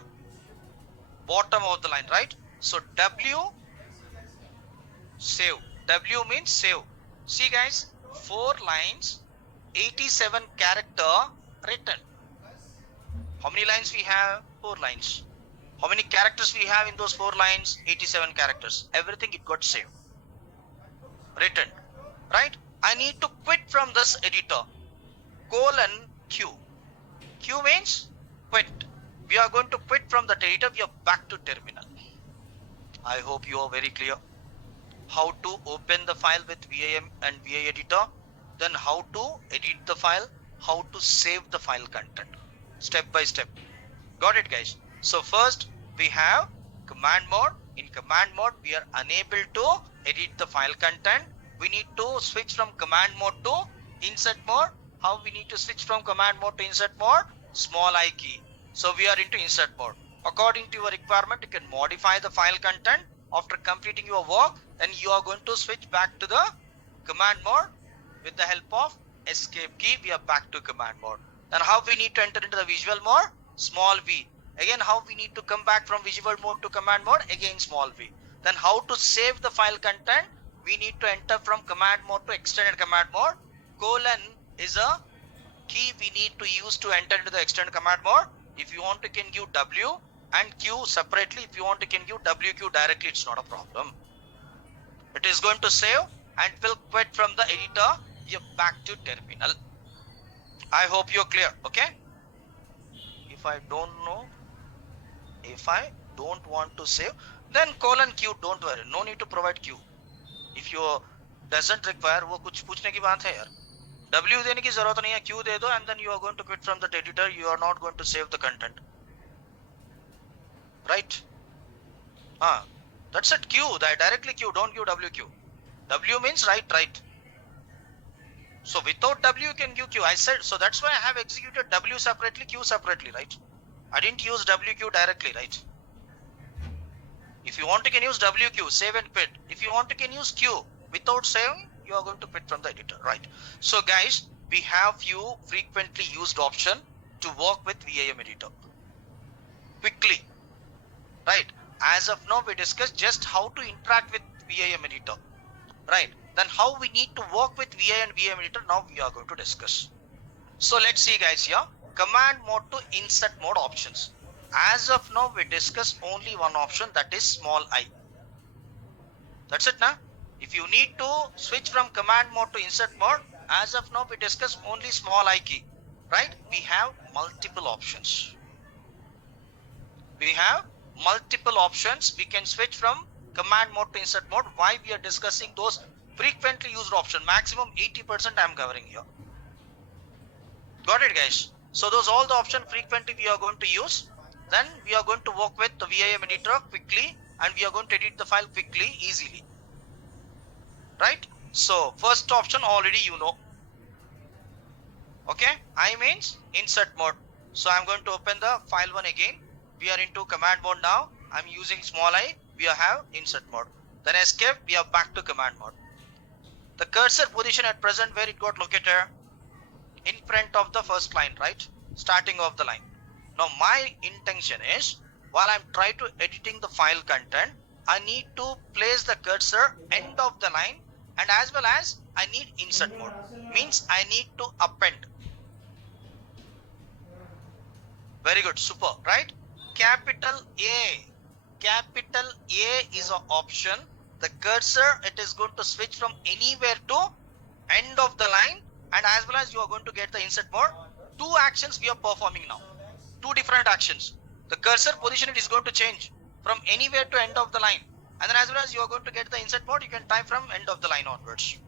of the line, right? So W, save. W means save. See, guys, 4 lines, 87 character written. How many lines we have? 4 lines. How many characters we have in those 4 lines? 87 characters. Everything it got saved. Written. Right? I need to quit from this editor. Colon Q. Q means quit. We are going to quit from the editor. We are back to terminal. I hope you are very clear. How to open the file with VIM and VI editor. Then how to edit the file. How to save the file content. Step by step. Got it, guys? So first we have command mode. In command mode, we are unable to edit the file content. We need to switch from command mode to insert mode. How we need to switch from command mode to insert mode? Small I key. So we are into insert mode. According to your requirement, you can modify the file content. After completing your work, then you are going to switch back to the command mode. With the help of escape key, we are back to command mode. Then how we need to enter into the visual mode? Small v. Again, how we need to come back from visual mode to command mode? Again, small v. Then how to save the file content? We need to enter from command mode to extended command mode. Colon is a key we need to use to enter into the extended command mode. If you want, you can give W and Q separately. If you want, you can give WQ directly. It's not a problem. It is going to save and will quit from the editor. You're back to terminal. I hope you're clear. Okay. If I don't know, if I don't want to save, then colon Q. Don't worry. No need to provide Q. If you doesn't require, वो कुछ पूछने की बात है यार. W देने की जरूरत नहीं है. Q दे दो and then you are going to quit from the editor. You are not going to save the content. Right? That's it. Q. Directly Q. Don't give WQ. W means right. So without W you can give Q. I said, so that's why I have executed W separately, Q separately, right? I didn't use WQ directly, right? If you want, you can use WQ, save and quit. If you want, you can use Q. Without saving, you are going to quit from the editor, right? So guys, we have few frequently used option to work with VIM editor quickly, right? As of now, we discussed just how to interact with VIM editor, right? Then how we need to work with VI and VIM editor, now we are going to discuss. So let's see guys here, command mode to insert mode options. As of now, we discuss only one option, that is small I. That's it now. If you need to switch from command mode to insert mode, as of now we discuss only small I key, right? We have multiple options. We have multiple options. We can switch from command mode to insert mode. Why we are discussing those frequently used option? Maximum 80% I am covering here. Got it guys? So those all the option frequently we are going to use. Then we are going to work with the VIM editor quickly, and we are going to edit the file quickly, easily. Right? So first option already you know. Okay, I means insert mode. So I'm going to open the file one again. We are into command mode now. I'm using small I. We have insert mode. Then escape. We are back to command mode. The cursor position at present where it got located, in front of the first line, right? Starting of the line. Now my intention is, while I'm trying to editing the file content, I need to place the cursor end of the line, and as well as I need insert mode. Means I need to append. Very good, super, right? Capital A. Capital A is an option. The cursor, it is going to switch from anywhere to end of the line, and as well as you are going to get the insert mode. Two actions we are performing now. Two different actions. The cursor position, it is going to change from anywhere to end of the line. And then as well as you are going to get the insert mode, you can type from end of the line onwards.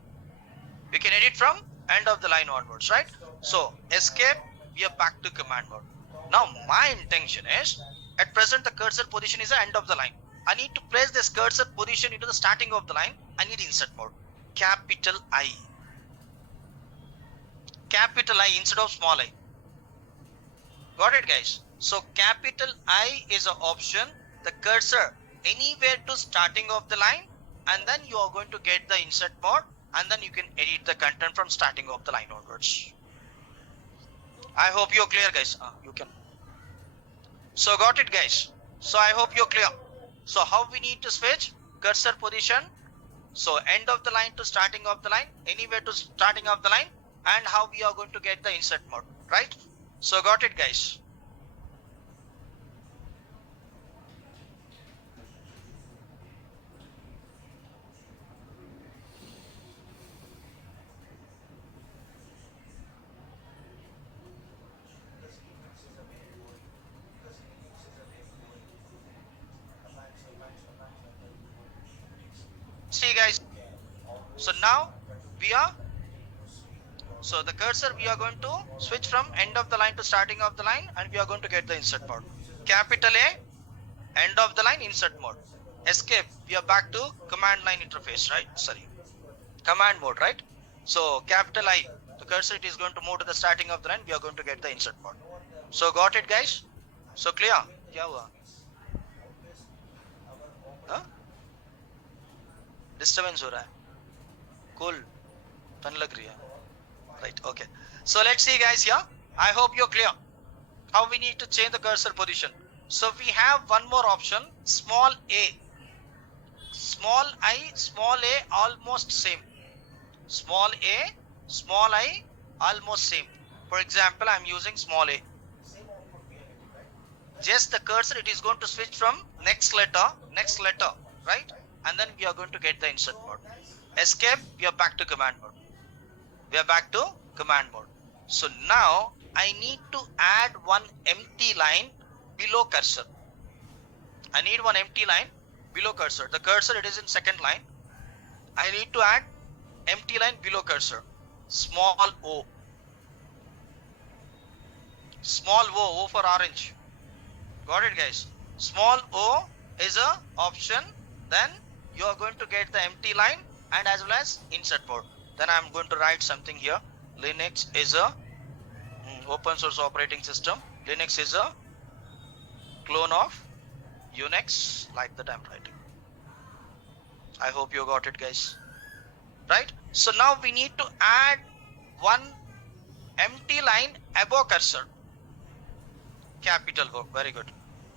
We can edit from end of the line onwards, right? So escape, we are back to command mode. Now my intention is, at present the cursor position is the end of the line. I need to place this cursor position into the starting of the line. I need insert mode. Capital I. Capital I instead of small I. Got it guys? So capital I is an option. The cursor anywhere to starting of the line, and then you are going to get the insert mode, and then you can edit the content from starting of the line onwards. I hope you're clear guys. You can. So got it guys? So I hope you're clear. So how we need to switch cursor position? So end of the line to starting of the line, anywhere to starting of the line, and how we are going to get the insert mode, right? So got it guys? See guys, so now we are, so the cursor we are going to switch from end of the line to starting of the line, and we are going to get the insert mode. Capital A, end of the line, insert mode. Escape, we are back to command line interface, right? Sorry, command mode, right? So capital I, the cursor, it is going to move to the starting of the line, we are going to get the insert mode. So got it guys? So clear? क्या हुआ? Disturbance हो रहा है. Cool. ठंड लग रही है. Right, okay. So let's see guys here. I hope you're clear how we need to change the cursor position. So we have one more option, small a. Small I, small a, almost same. Small a, small I, almost same. For example, I'm using small a. Just the cursor, it is going to switch from next letter, right? And then we are going to get the insert mode. Escape, we are back to command mode. We are back to command mode. So now I need to add one empty line below cursor. I need one empty line below cursor. The cursor, it is in second line. I need to add empty line below cursor. Small o. Small o, O for orange. Got it guys? Small o is a option. Then you are going to get the empty line, and as well as insert mode. Then I'm going to write something here. Linux is a open source operating system. Linux is a clone of Unix, like that I'm writing. I hope you got it, guys. Right? So now we need to add one empty line above cursor. Capital O. Very good.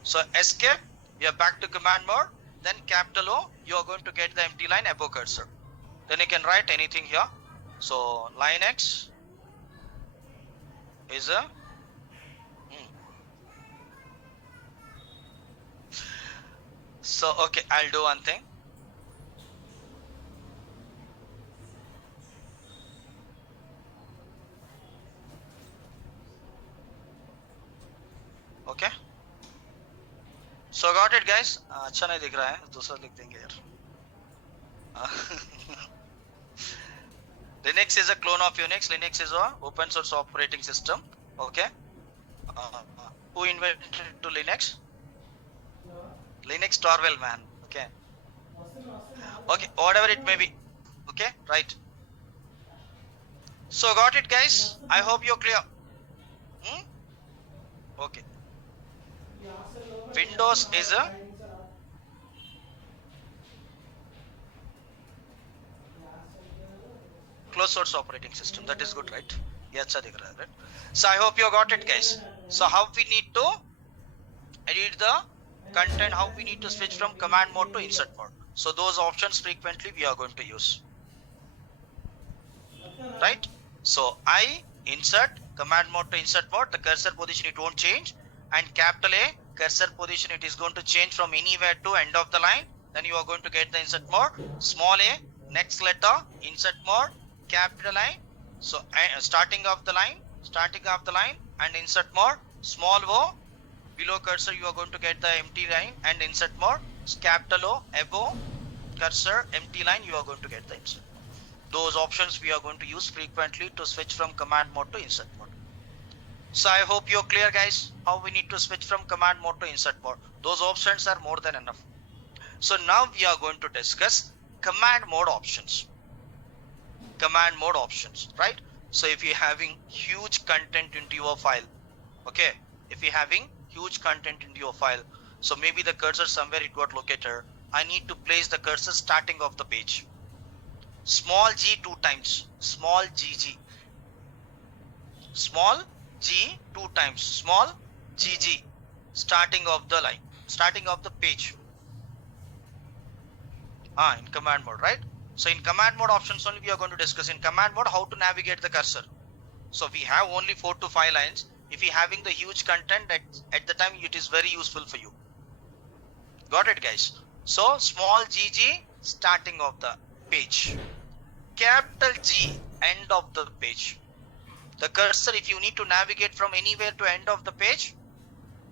So escape, we are back to command mode. Then capital O, you are going to get the empty line above cursor. Then you can write anything here. So Linux is a so okay, I'll do one thing. Okay, so got it, guys. अच्छा नहीं दिख रहा है, दूसरा लिख देंगे यार. Linux is a clone of Unix. Linux is a open source operating system. Okay. Who invented to Linux? Linux Torvald, man. Okay. Okay, whatever it may be. Okay, right. So got it, guys. I hope you're clear. Okay. Windows is a closed source operating system. That is good, right? Yes, right? So I hope you got it, guys. So how we need to edit the content, how we need to switch from command mode to insert mode. So those options frequently we are going to use. Right? So I insert command mode to insert mode, the cursor position it won't change, and capital A cursor position it is going to change from anywhere to end of the line. Then you are going to get the insert mode. Small a, next letter, insert mode, capital I. So starting of the line, and insert mode. Small O, below cursor you are going to get the empty line and insert mode. Capital O, above cursor, empty line, you are going to get the insert. Those options we are going to use frequently to switch from command mode to insert mode. So I hope you're clear, guys, how we need to switch from command mode to insert mode. Those options are more than enough. So now we are going to discuss command mode options. Command mode options, right? So if you're having huge content into your file, okay, if you're having huge content into your file, so maybe the cursor somewhere it got located, I need to place the cursor starting of the page. Small g 2 times, small gg, small g 2 times, small gg, starting of the line, starting of the page. In command mode, right? So in command mode options only we are going to discuss in command mode how to navigate the cursor. So we have only 4 to 5 lines. If you having the huge content at the time, it is very useful for you. Got it, guys? So small gg, starting of the page. Capital G, end of the page. The cursor, if you need to navigate from anywhere to end of the page,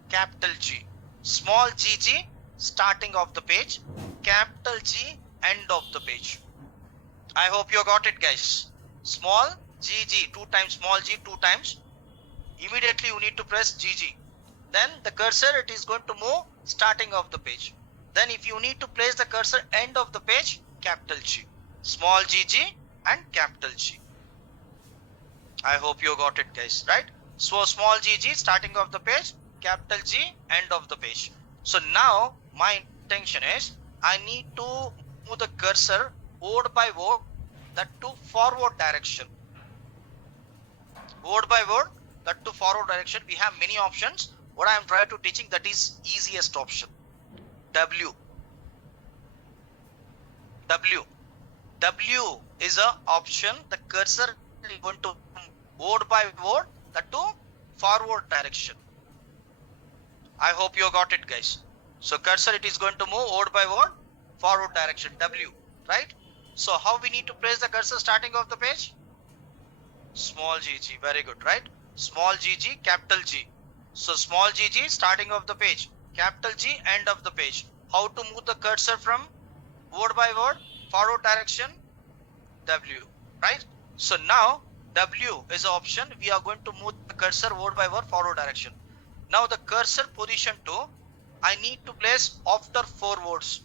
capital G. Small gg, starting of the page. Capital G, end of the page. I hope you got it, guys. Small gg, 2 times, small g 2 times. Immediately you need to press gg. Then the cursor, it is going to move starting of the page. Then if you need to place the cursor end of the page, capital G. Small gg and capital G. I hope you got it, guys, right? So small gg, starting of the page, capital G, end of the page. So now my intention is I need to move the cursor word by word, that to forward direction. Word by word, that to forward direction. We have many options. What I am trying to teaching, that is easiest option. W is a option. The cursor is going to word by word, that to forward direction. I hope you got it, guys. So cursor, it is going to move word by word, forward direction, W, right? So how we need to place the cursor starting of the page? Small gg, very good, right? Small gg, capital G. So small gg, starting of the page, capital G, end of the page. How to move the cursor from word by word, forward direction? W, right? So now W is an option. We are going to move the cursor word by word, forward direction. Now the cursor position to, I need to place after 4 words.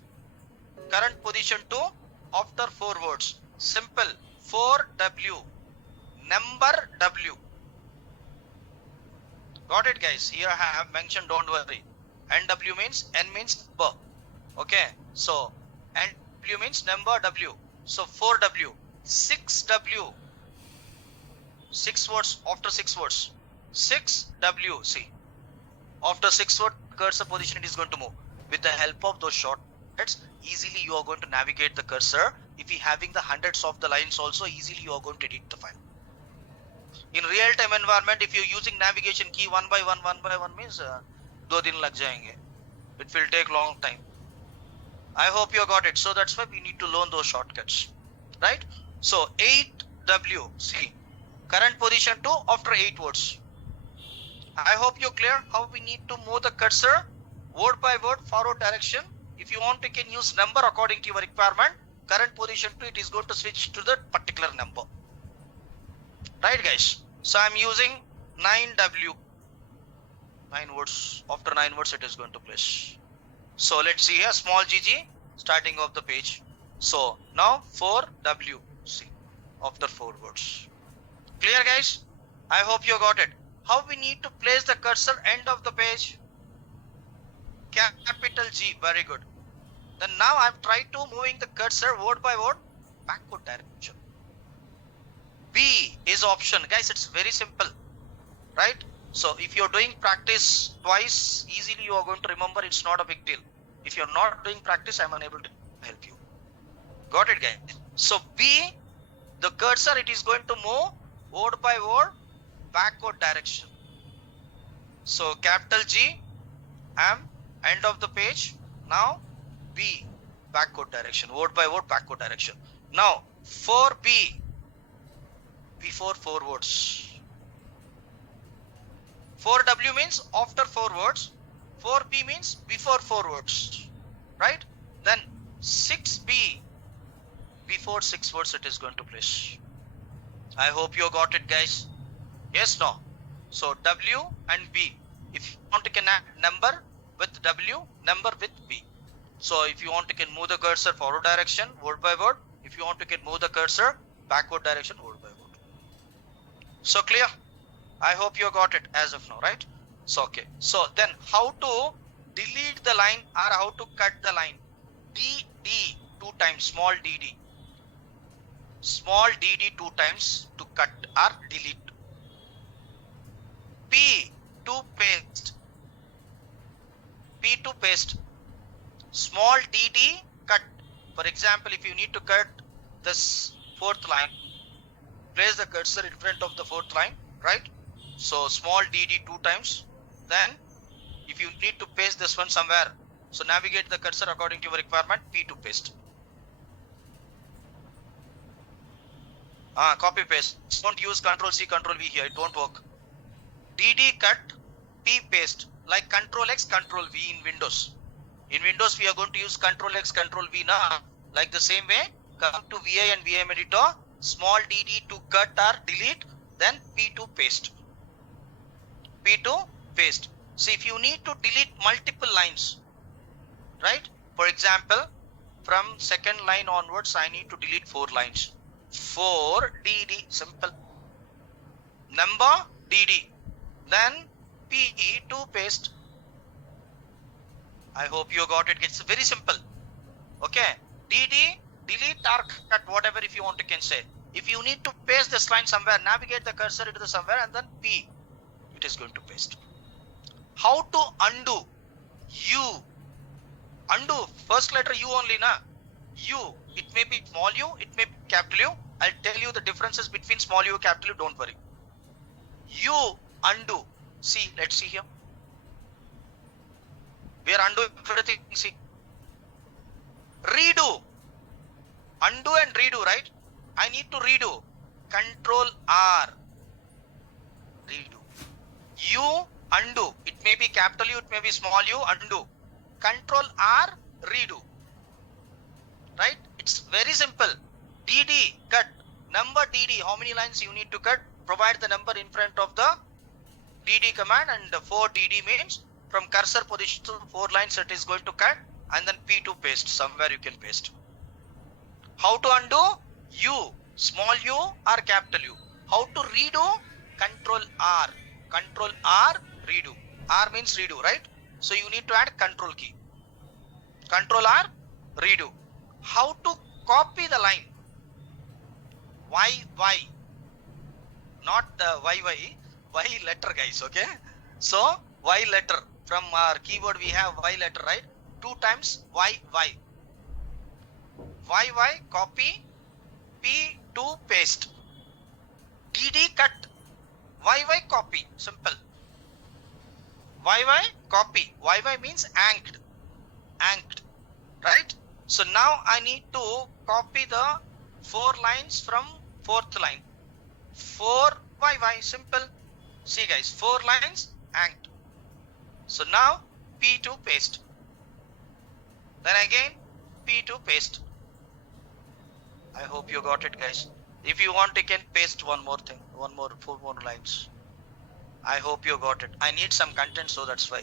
Current position to after 4 words. Simple. 4W. Number W. Got it, guys? Here I have mentioned, don't worry. NW means, N means number. Okay. So, NW means number W. So, 4W. 6W. 6 words after 6 words. 6W. See. After 6 word cursor position, it is going to move. With the help of those shortcuts, easily you are going to navigate the cursor. If you having the hundreds of the lines also, easily you are going to edit the file. In real time environment, if you're using navigation key one by one means 2 din lag jayenge. It will take long time. I hope you got it. So that's why we need to learn those shortcuts, right? So 8W. See, current position to after 8 words. I hope you're clear how we need to move the cursor word by word forward direction. If you want, you can use number according to your requirement. Current position to it is going to switch to the particular number. Right, guys? So I'm using 9W. 9 words. After 9 words, it is going to place. So let's see here. Small gg starting of the page. So now 4W. See, after 4 words. Clear, guys? I hope you got it. How we need to place the cursor end of the page? Capital G. Very good. Then now I've tried to moving the cursor word by word backward direction. B is option. Guys, it's very simple, right? So if you're doing practice twice, easily you are going to remember. It's not a big deal. If you're not doing practice, I'm unable to help you. Got it, guys? So B, the cursor, it is going to move word by word backward direction. So capital G, M, end of the page. Now B, backward direction, word by word backward direction. Now for B, before 4 words. 4W means after 4 words. 4B means before 4 words, right? Then 6B, before 6 words it is going to place. I hope you got it, guys. Yes, no? So W and B. If you want, you can add number with W, number with B. So if you want, you can move the cursor forward direction, word by word. If you want, you can move the cursor backward direction, word by word. So clear? I hope you got it as of now, right? So okay. So then how to delete the line or how to cut the line? DD 2 times, small dd. Small dd 2 times to cut or delete. P to paste. P to paste. Small dd cut. For example, if you need to cut this 4th line, place the cursor in front of the 4th line, right? So small dd 2 times. Then if you need to paste this one somewhere, so navigate the cursor according to your requirement, P to paste. Copy paste. Don't use Control C, Control V here. It won't work. DD cut, P paste. Like Control X, Control V in Windows. In Windows, we are going to use Control X, Control V now. Like the same way, come to VI and VM editor. Small dd to cut or delete. Then P to paste. P to paste. See, if you need to delete multiple lines, right? For example, from 2nd line onwards, I need to delete 4 lines. 4 dd, simple. Number dd. Then P to paste. I hope you got it. It's very simple. Okay. dd, delete or cut, whatever if you want, you can say. If you need to paste this line somewhere, navigate the cursor into the somewhere and then P. It is going to paste. How to undo? U. Undo. First letter U only, na? U. It may be small u, it may be capital U. I'll tell you the differences between small u and capital U, don't worry. U, undo. See, let's see here. We are undoing everything, see. Redo. Undo and redo, right? I need to redo. Control R. Redo. U, undo. It may be capital U, it may be small u, undo. Control R, redo. Right? It's very simple. DD, cut. Number DD, how many lines you need to cut? Provide the number in front of the DD command, and 4 DD means from cursor position to 4 lines it is going to cut, and then P to paste. Somewhere you can paste. How to undo? U, small u or capital U. How to redo? Control R. Control R, redo. R means redo, right? So you need to add control key. Control R, redo. How to copy the line? Y, not the Y letter, guys, okay? So Y letter, from our keyboard we have Y letter, right? 2 times Y, copy, P2 paste, DD cut, YY copy, simple. YY copy, YY means anked, right? So now I need to copy the 4 lines from 4th line. 4 YY, simple. See guys, 4 lines anked. So now P2 paste. Then again P2 paste. I hope you got it, guys. If you want, you can paste one more thing, 4 more lines. I hope you got it. I need some content, so that's why.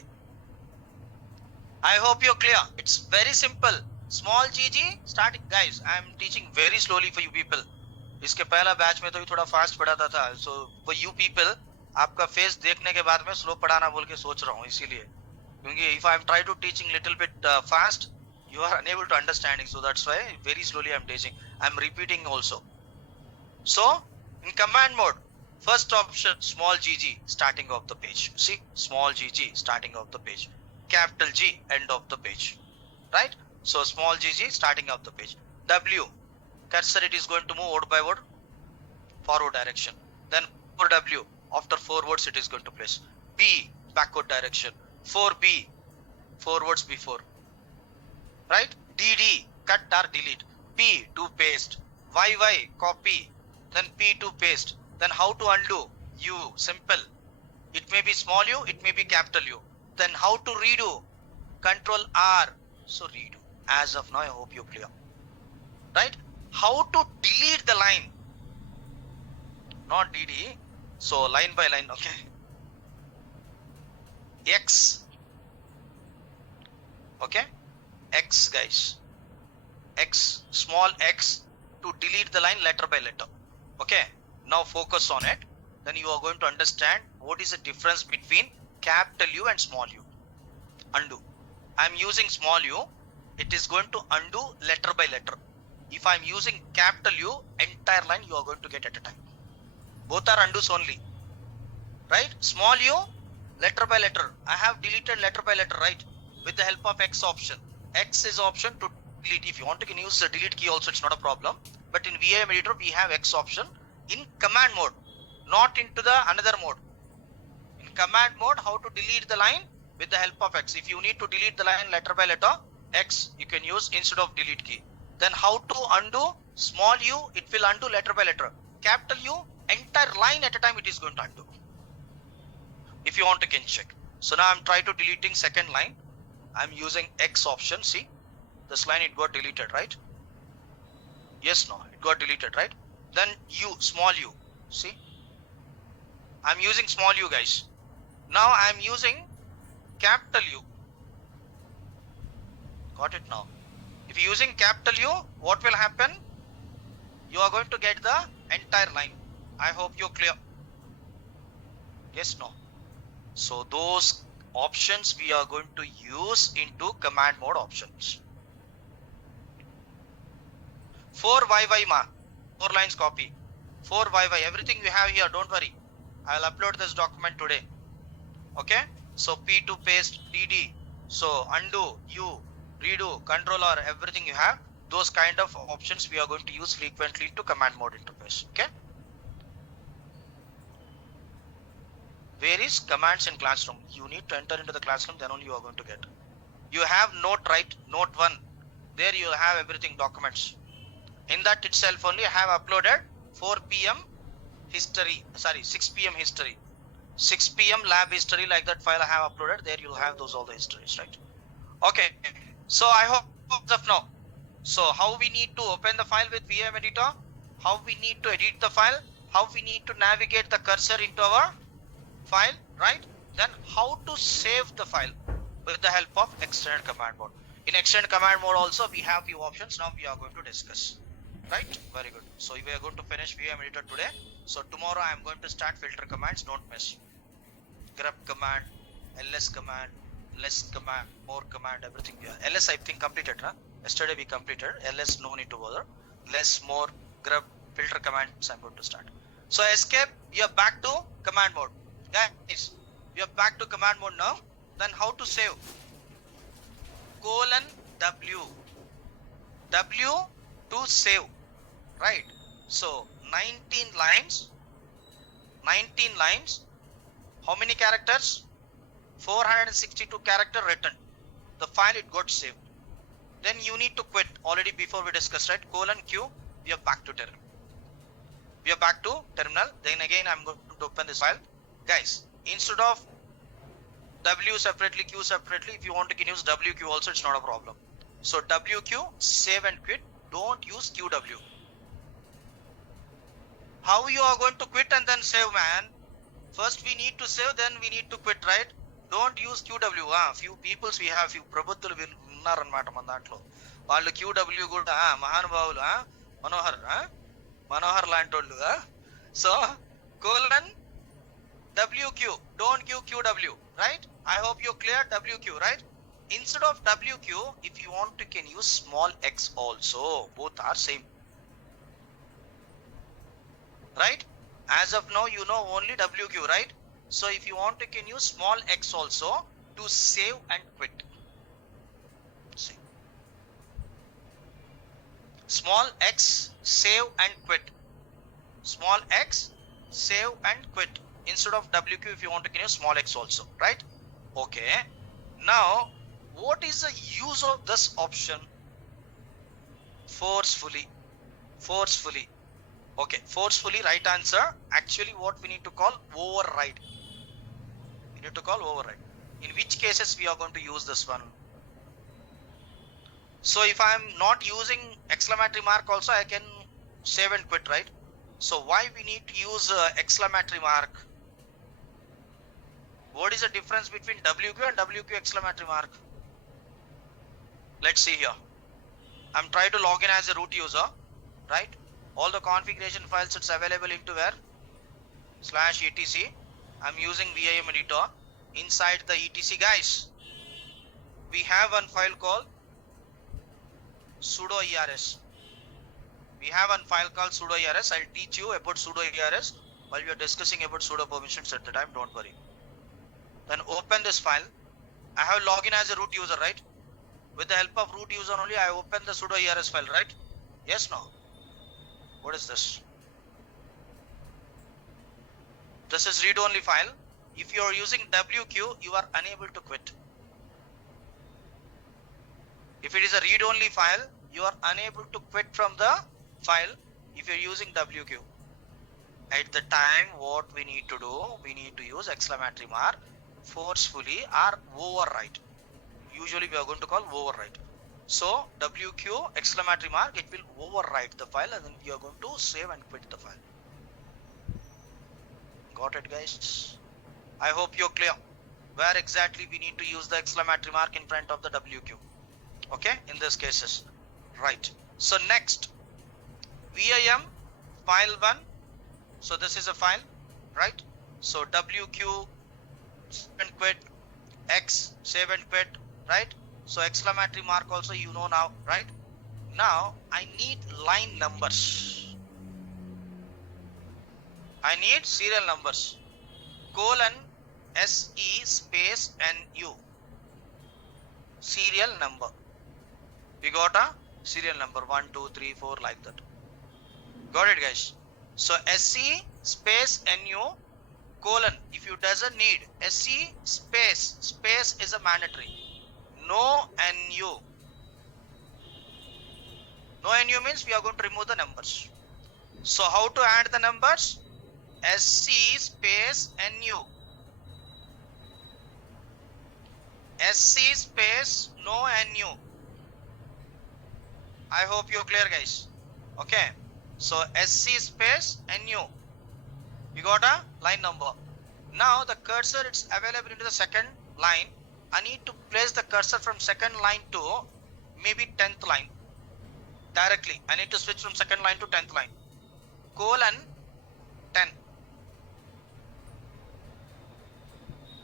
I hope you're clear. It's very simple. Small GG starting, guys. I am teaching very slowly for you people. इसके पहला batch में तो भी थोड़ा fast पढ़ाता था. So for you people, आपका face देखने के बाद मैं स्लो पढ़ाना बोल के सोच रहा हूँ, इसीलिए. क्योंकि if I'm trying to teaching little bit fast, you are unable to understanding. So that's why very slowly I'm teaching. I'm repeating also. So in command mode, first option small gg starting of the page. See, small gg starting of the page. Capital G end of the page, right? So small gg starting of the page. W, cursor it is going to move word by word forward direction. Then for W, after 4 words it is going to place. B, backward direction. 4B, 4 words before, right? DD, cut or delete. P, to paste. YY, copy. Then P to paste. Then how to undo? U, simple. It may be small u, it may be capital U. Then how to redo? Control R. So redo. As of now, I hope you're clear. Right? How to delete the line? Not DD. So line by line, okay? X. Okay? X, guys. X, small x, to delete the line letter by letter. Okay? Now focus on it. Then you are going to understand what is the difference between capital U and small u. Undo. I am using small u. It is going to undo letter by letter. If I am using capital U, entire line you are going to get at a time. Both are undos only. Right? Small u, letter by letter. I have deleted letter by letter, right? With the help of X option. X is option to delete. If you want, you can use the delete key also. It's not a problem. But in VIM editor, we have X option in command mode, not into the another mode. In command mode, how to delete the line with the help of X. If you need to delete the line letter by letter, X you can use instead of delete key. Then how to undo? Small u, it will undo letter by letter. Capital U, entire line at a time it is going to undo. If you want, you can check. So now I'm trying to deleting second line. I'm using X option. See, this line it got deleted, right? Yes, no, it got deleted, right? Then U, small u. See, I'm using small u, guys. Now I'm using capital U. Got it now? If you're using capital U, what will happen? You are going to get the entire line. I hope you're clear. Yes, no? So those options we are going to use into command mode options. 4YY ma, 4 lines copy. 4YY, everything we have here, don't worry. I'll upload this document today. Okay? So P to paste, DD. So undo, U, redo, control R, everything you have. Those kind of options we are going to use frequently to command mode interface. Okay? Where is commands in classroom? You need to enter into the classroom, then only you are going to get. You have note, right? Note 1. There you have everything, documents. In that itself only I have uploaded 4 p.m. history, 6 p.m. history. 6 p.m. lab history, like that file I have uploaded. There you'll have those all the histories, right? Okay. So I hope as of now. So how we need to open the file with VM editor? How we need to edit the file? How we need to navigate the cursor into our file, right? Then how to save the file with the help of extended command mode. In extended command mode also we have few options. Now we are going to discuss. right? Very good. So we are going to finish VM editor today. So tomorrow I am going to start filter commands. Don't miss. Grep command, ls command, less command, more command, everything. Ls I think completed, huh? Yesterday we completed. Ls no need to bother. Less, more, grep, filter commands I'm going to start. So escape, you're back to command mode. Guys, you're back to command mode now. Then how to save? Colon W. W to save, right? So 19 lines, 19 lines. How many characters? 462 character written. The file it got saved. Then you need to quit. Already before we discussed, right? Colon Q. We are back to terminal. We are back to terminal. Then again I'm going to open this file. Guys, instead of W separately, Q separately, if you want to use WQ also, it's not a problem. So WQ, save and quit. Don't use QW. How you are going to quit and then save, man? First we need to save, then we need to quit, right? Don't use QW. Few peoples we have, few ప్రభుత్తులు ఉన్నారన్నమాట మన దాంట్లో. వాళ్ళు QW కూడా మహానుభావులు, మనోహర్ లాంటి వాళ్ళు. So colon WQ, don't use QW, right? I hope you're clear. WQ, right? Instead of WQ, if you want to can use small x also. Both are same, right? As of now you know only WQ, right? So if you want to can use small x also to save and quit. See, small x, save and quit. Small x, save and quit. Instead of WQ, if you want to can use small x also, right? Okay, now what is the use of this option? Forcefully. Okay, forcefully, right answer. Actually what we need to call override. We need to call override. In which cases we are going to use this one? So if I am not using exclamatory mark also, I can save and quit, right? So why we need to use exclamatory mark? What is the difference between WQ and WQ exclamatory mark? Let's see here. I'm trying to log in as a root user, right? All the configuration files it's available into where? /etc. I'm using VIM editor. Inside the etc, guys, we have one file called sudo ers. We have one file called sudo ers. I'll teach you about sudo ers while we are discussing about sudo permissions at the time. Don't worry. Then open this file. I have login as a root user, right? With the help of root user only, I open the sudo ers file, right? Yes, no? What is this? This is read-only file. If you are using WQ, you are unable to quit. If it is a read-only file, you are unable to quit from the file if you are using WQ. At the time, what we need to do, we need to use exclamatory mark, forcefully, or override. Usually we are going to call override. So WQ exclamatory mark, it will overwrite the file and then we are going to save and quit the file. Got it, guys? I hope you're clear where exactly we need to use the exclamatory mark in front of the WQ. Okay, in these cases, right? So next, VIM file 1. So this is a file, right? So WQ save and quit, X save and quit, right? So exclamatory mark also you know now, right? Now I need line numbers. I need serial numbers. Colon SE space NU. Serial number. We got a serial number 1, 2, 3, 4 like that. Got it, guys? So SE space NU colon. If you doesn't need SE space is a mandatory. No NU. No NU means we are going to remove the numbers. So how to add the numbers? SC space NU. SC space no NU. I hope you're clear, guys. Okay. So SC space NU. You got a line number. Now the cursor it's available into the second line. I need to place the cursor from second line to maybe 10th line. directly. I need to switch from second line to 10th line. Colon 10.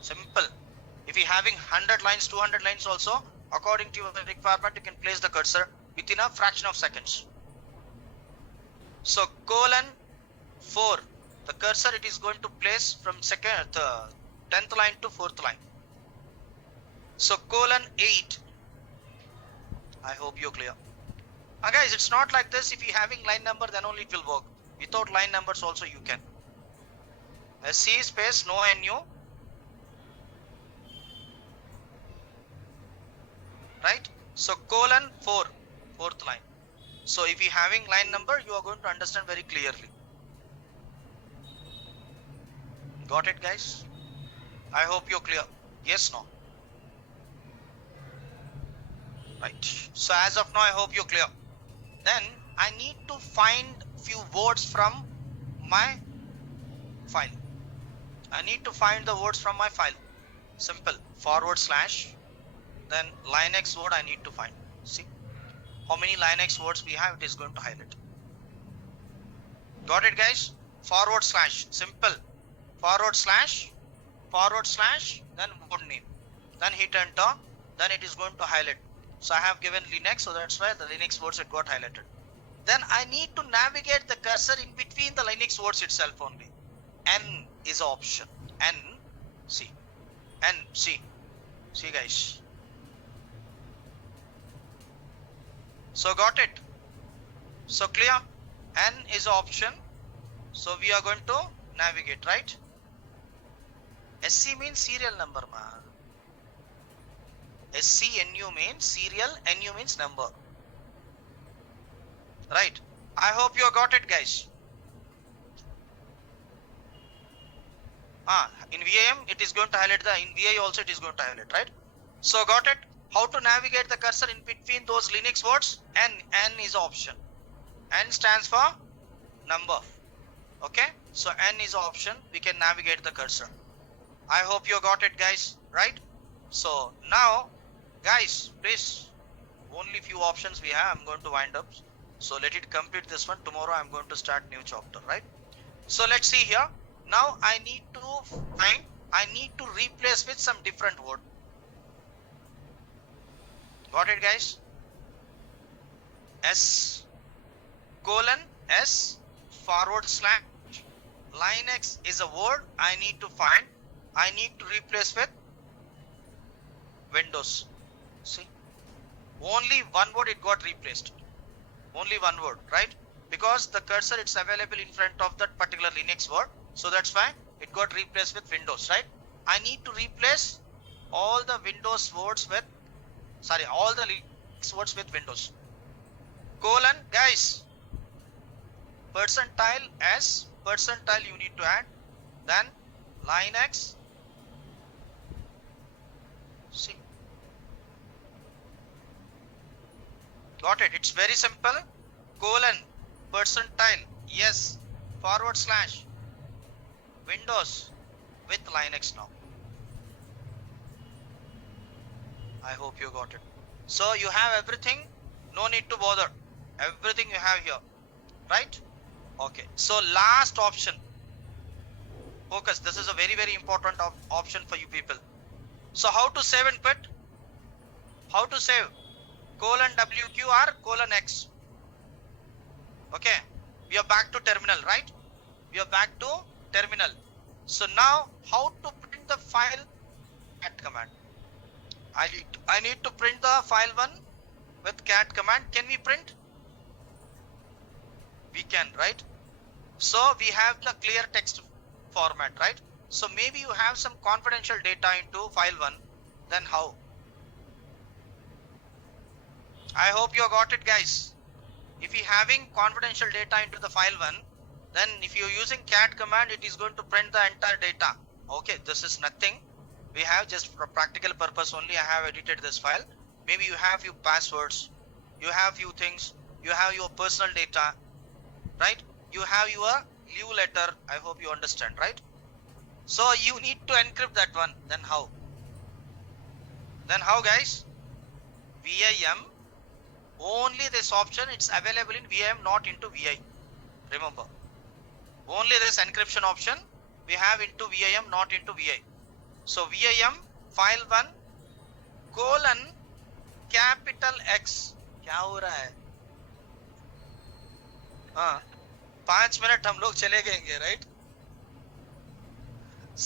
Simple. If you're having 100 lines, 200 lines also, according to your requirement, you can place the cursor within a fraction of seconds. So colon 4, the cursor it is going to place from 10th line to 4th line. So colon 8. I hope you're clear. Guys, it's not like this. If you're having line number, then only it will work. Without line numbers also you can. SC space no NU. Right? So colon 4, 4th line. So if you're having line number, you are going to understand very clearly. Got it, guys? I hope you're clear. Yes, no? Right. So as of now, I hope you're clear. Then I need to find few words from my file. I need to find the words from my file. Simple. /, then Linux word I need to find. See how many Linux words we have, it is going to highlight. Got it, guys? /, simple. /, then word name. Then hit enter. Then it is going to highlight. So I have given Linux, so that's why the Linux words it got highlighted. Then I need to navigate the cursor in between the Linux words itself only. N is option. N, see, guys. So got it. So clear. N is option. So we are going to navigate, right? SC means serial number, man. SCNU means serial, NU means number. Right. I hope you got it, guys. In VAM it is going to highlight in VI also it is going to highlight, right? So got it? How to navigate the cursor in between those Linux words? N is option. N stands for number. Okay? So N is option. We can navigate the cursor. I hope you got it, guys. Right? So now, guys, please, only few options we have. I'm going to wind up. So let it complete this one. Tomorrow I'm going to start new chapter, right? So let's see here. Now I need to replace with some different word. Got it, guys? S / Linux is a word I need to find. I need to replace with Windows. See, only one word it got replaced. Only one word, right? Because the cursor it's available in front of that particular Linux word. So that's why it got replaced with Windows, right? I need to replace all the Windows words with, all the Linux words with Windows. Colon, guys, percentile S, percentile you need to add. Then Linux. See. Got it? It's very simple. Colon, percentile, yes, / Windows with Linux now. I hope you got it. So you have everything. No need to bother. Everything you have here. Right? Okay. So last option. Focus. This is a very, very important option for you people. So how to save and quit? How to save? :WQ or :X. Okay. We are back to terminal, right? We are back to terminal. So now how to print the file? Cat command. I need to print the file one with cat command. Can we print? We can, right? So we have the clear text format, right? So maybe you have some confidential data into file one. Then how? I hope you got it, guys. If you having confidential data into the file one, then if you're using cat command, it is going to print the entire data. Okay, this is nothing. We have just for practical purpose only, I have edited this file. Maybe you have few passwords, you have few things, you have your personal data, right? You have your leave letter. I hope you understand, right? So you need to encrypt that one. Then how? Then how, guys? VIM Only this option, it's available in VIM, not into VI. Remember, only this encryption option we have into VIM, not into VI. So VIM file 1 colon capital X. क्या हो रहा है? हाँ, 5 minute हम लोग चले गएंगे, right?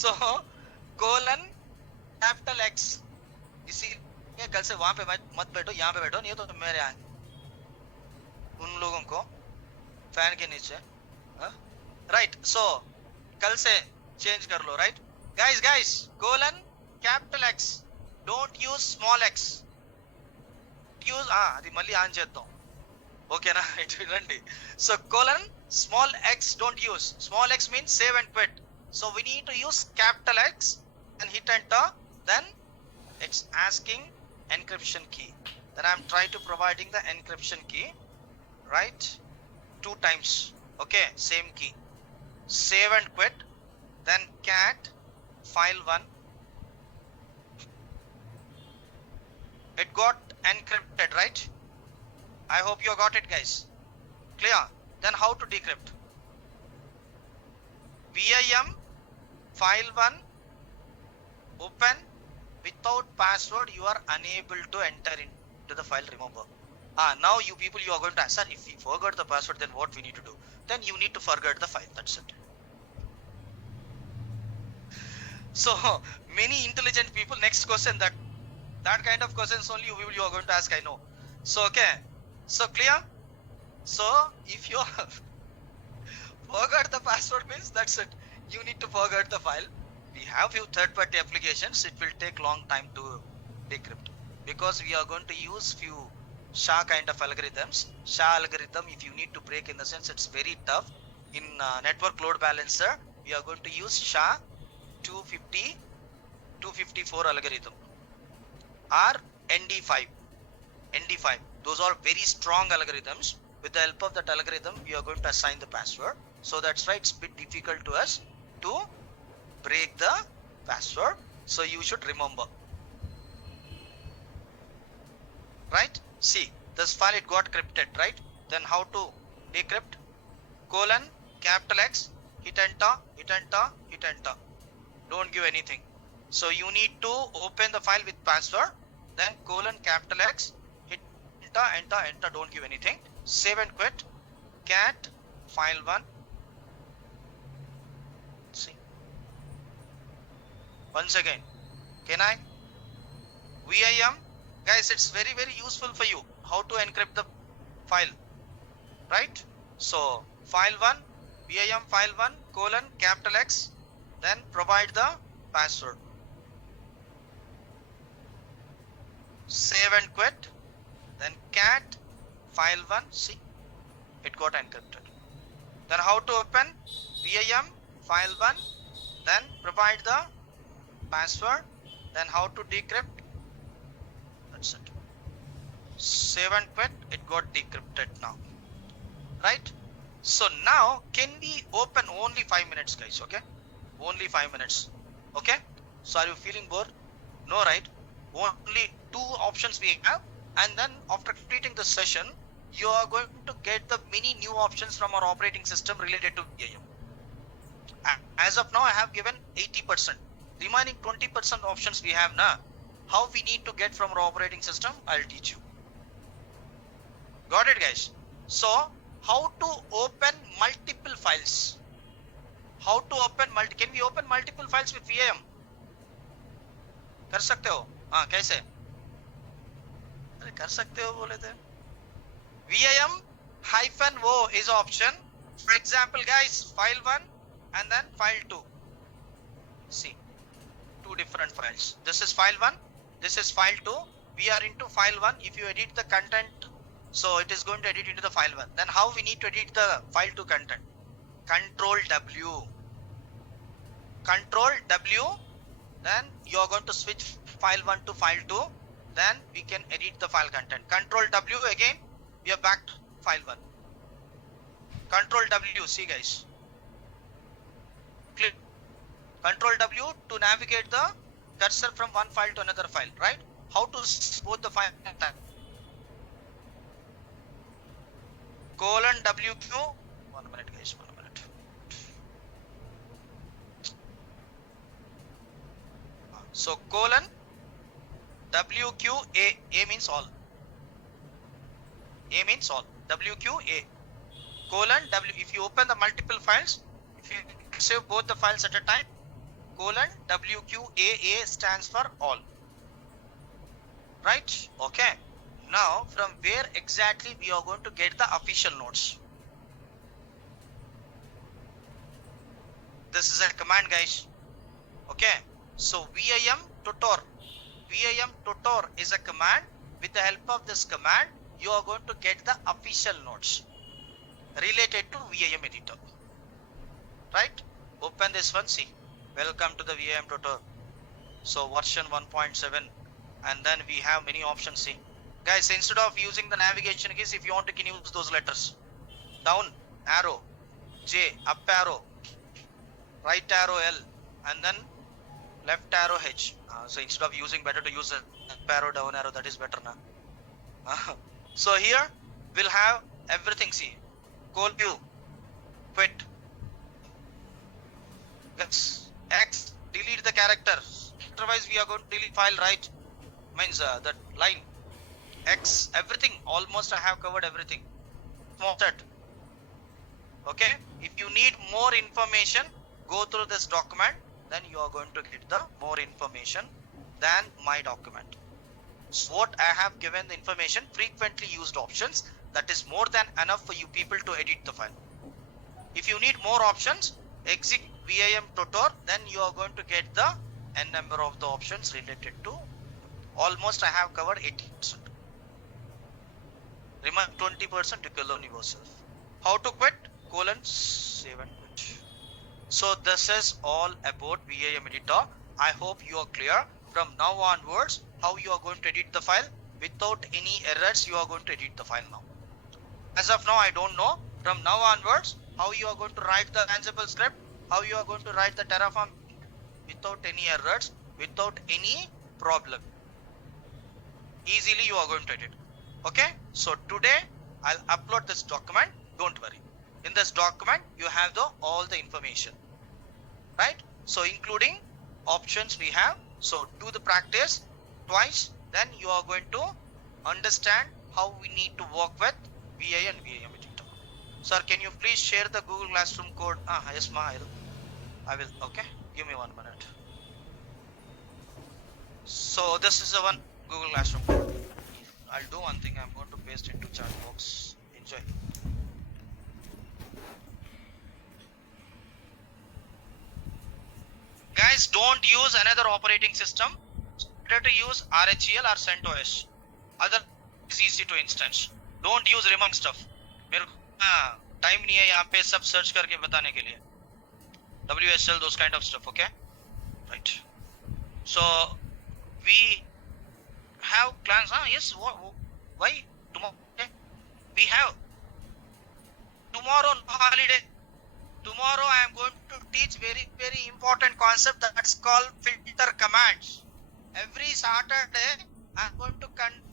So colon capital X. इसीलिए कल से वहां पे मत बैठो, यहाँ पे बैठो, नहीं तो मेरे आएंगे उन लोगों को फैन के नीचे, राइट? सो कल से चेंज कर लो, right guys? Colon capital X, don't use small X, use అది మళ్ళీ ఆన్ చేద్దాం, ఓకేనా? ఇటు రండి. So colon small X don't use. Small X means save and quit. So we need to use capital X and hit enter. Then it's asking encryption key. Then I'm trying to providing the encryption key, right? 2 times, okay, same key. Save and quit. Then cat file 1. It got encrypted, right? I hope you got it, guys. Clear? Then how to decrypt? VIM file 1 open. Without password you are unable to enter into the file, remember. Now you people, you are going to ask, sir, if we forgot the password, then what we need to do? Then you need to forget the file, that's it. So many intelligent people, next question, that kind of questions only you are going to ask, I know. So okay, so clear? So if you forgot the password means that's it, you need to forget the file. We have few third-party applications, it will take long time to decrypt because we are going to use few SHA kind of algorithms. SHA algorithm, if you need to break, in the sense it's very tough. In network load balancer, we are going to use SHA 254 algorithm or ND5. Those are very strong algorithms. With the help of that algorithm, we are going to assign the password. So that's why it's a bit difficult to us to break the password. So you should remember, right? See, this file, it got encrypted, right? Then how to decrypt? Colon capital X, hit enter. Don't give anything. So you need to open the file with password. Then colon capital X, hit enter. Don't give anything. Save and quit. Cat file 1. See, once again, can I? VIM, guys, it's very useful for you how to encrypt the file, right? So file 1, VIM file 1 colon capital X, then provide the password. Save and quit. Then cat file 1. See, it got encrypted. Then how to open? VIM file 1, then provide the password. Then how to decrypt? That's it. Save and quit. It got decrypted now, right? So now can we open? Only 5 minutes, guys, okay? Only 5 minutes, okay? So are you feeling bored? No, right? Only 2 options we have, and then after completing the session, you are going to get the many new options from our operating system related to VIM. As of now, I have given 80%. Remaining 20% options we have now. How we need to get from our operating system, I'll teach you. Got it, guys? So how to open multiple files? How to open can we open multiple files with VIM? कर सकते हो? कैसे? अरे कर सकते हो बोले थे. VIM-O is option. For example, guys, file 1 and then file 2. See, 2 different files. This is file 1. This is file 2. We are into file 1. If you edit the content, so it is going to edit into the file 1. Then how we need to edit the file 2 content? Control W. Then you are going to switch file 1 to file 2. Then we can edit the file content. Control W again. We are back to file 1. Control W. See, guys. Click Control W to navigate the cursor from one file to another file, right? How to both the file colon WQ. 1 minute, guys. 1 minute. So colon WQA. A means all. A means all. WQA. Colon W. If you open the multiple files, if you save both the files at a time, colon WQAA stands for all. Right? Okay. Now, from where exactly we are going to get the official notes? This is a command, guys. Okay. So VIM tutor. VIM tutor is a command. With the help of this command, you are going to get the official notes related to VIM editor. Right? Open this one. See. Welcome to the VIM tutor. So version 1.7. And then we have many options. See. Guys, instead of using the navigation keys, if you want, you can use those letters. Down arrow J, up arrow, right arrow L, and then left arrow H. So instead of using, better to use up arrow, down arrow. That is better now. So here we'll have everything. See, call view, quit, X, delete the characters. Otherwise, we are going to delete file. Right? Means that line. X, everything. Almost I have covered everything. Set. Okay. If you need more information, go through this document. Then you are going to get the more information than my document. So what I have given the information, frequently used options. That is more than enough for you people to edit the file. If you need more options, exit VIM tutor. Then you are going to get the n number of the options related to. Almost I have covered 80%. Remember 20% you can learn yourself. How to quit? Colon save and quit. So this is all about VIM editor. I hope you are clear. From now onwards, how you are going to edit the file without any errors. You are going to edit the file now. As of now, I don't know. From now onwards, how you are going to write the Ansible script, how you are going to write the Terraform without any errors, without any problem. Easily you are going to edit. Okay, so today I'll upload this document. Don't worry. In this document, you have all the information, right? So including options we have. So do the practice twice. Then you are going to understand how we need to work with VI and VIM editor. Sir, can you please share the Google Classroom code? Yes, ma. I will. Okay, give me 1 minute. So this is the one Google Classroom code. I'll do one thing. I'm going to paste into chat box. Enjoy. Guys, don't use another operating system. Better to use RHEL or CentOS. Other is easy to instance. Don't use remote stuff. मेरे time नहीं है यहाँ पे सब search करके बताने के लिए. WSL, those kind of stuff. Okay, right. So we have plans. Yes. Why tomorrow? We have tomorrow no holiday. Tomorrow I am going to teach very important concept that's called filter commands. Every Saturday I am going to conduct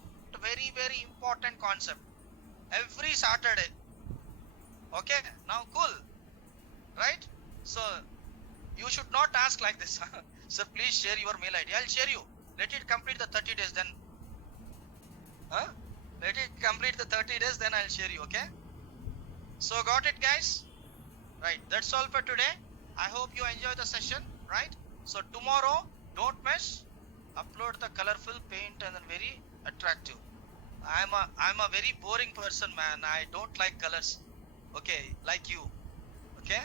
very important concept. Every Saturday. Okay, now cool, right? So you should not ask like this. Sir, please share your mail ID. I'll share you. Let it complete the 30 days then. Let it complete the 30 days, then I'll share you. Okay, so got it, guys? Right, that's all for today. I hope you enjoy the session, right? So tomorrow, don't miss, upload the colorful paint and then very attractive. I'm a very boring person, man. I don't like colors. Okay, like you. Okay,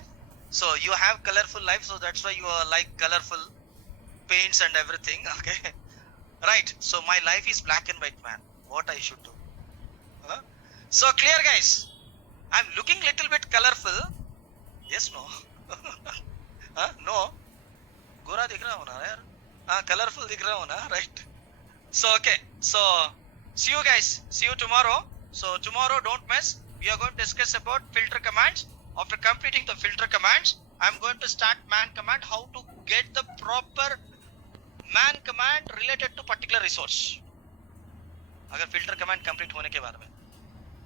so you have colorful life, so that's why you are like colorful paints and everything. Okay, right. So my life is black and white, man. What I should do? So clear, guys? I'm looking little bit colorful. Yes, no? No? गोरा दिख रहा हूँ ना यार? Colorful दिख रहा हूँ ना? Right. So okay. So see you guys. See you tomorrow. So tomorrow, don't miss. We are going to discuss about filter commands. After completing the filter commands, I'm going to start man command. How to get the proper man command related to particular resource. अगर filter command complete होने के बाद में,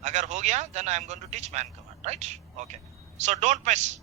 अगर हो गया then I am going to teach man command, right? Okay, so don't miss.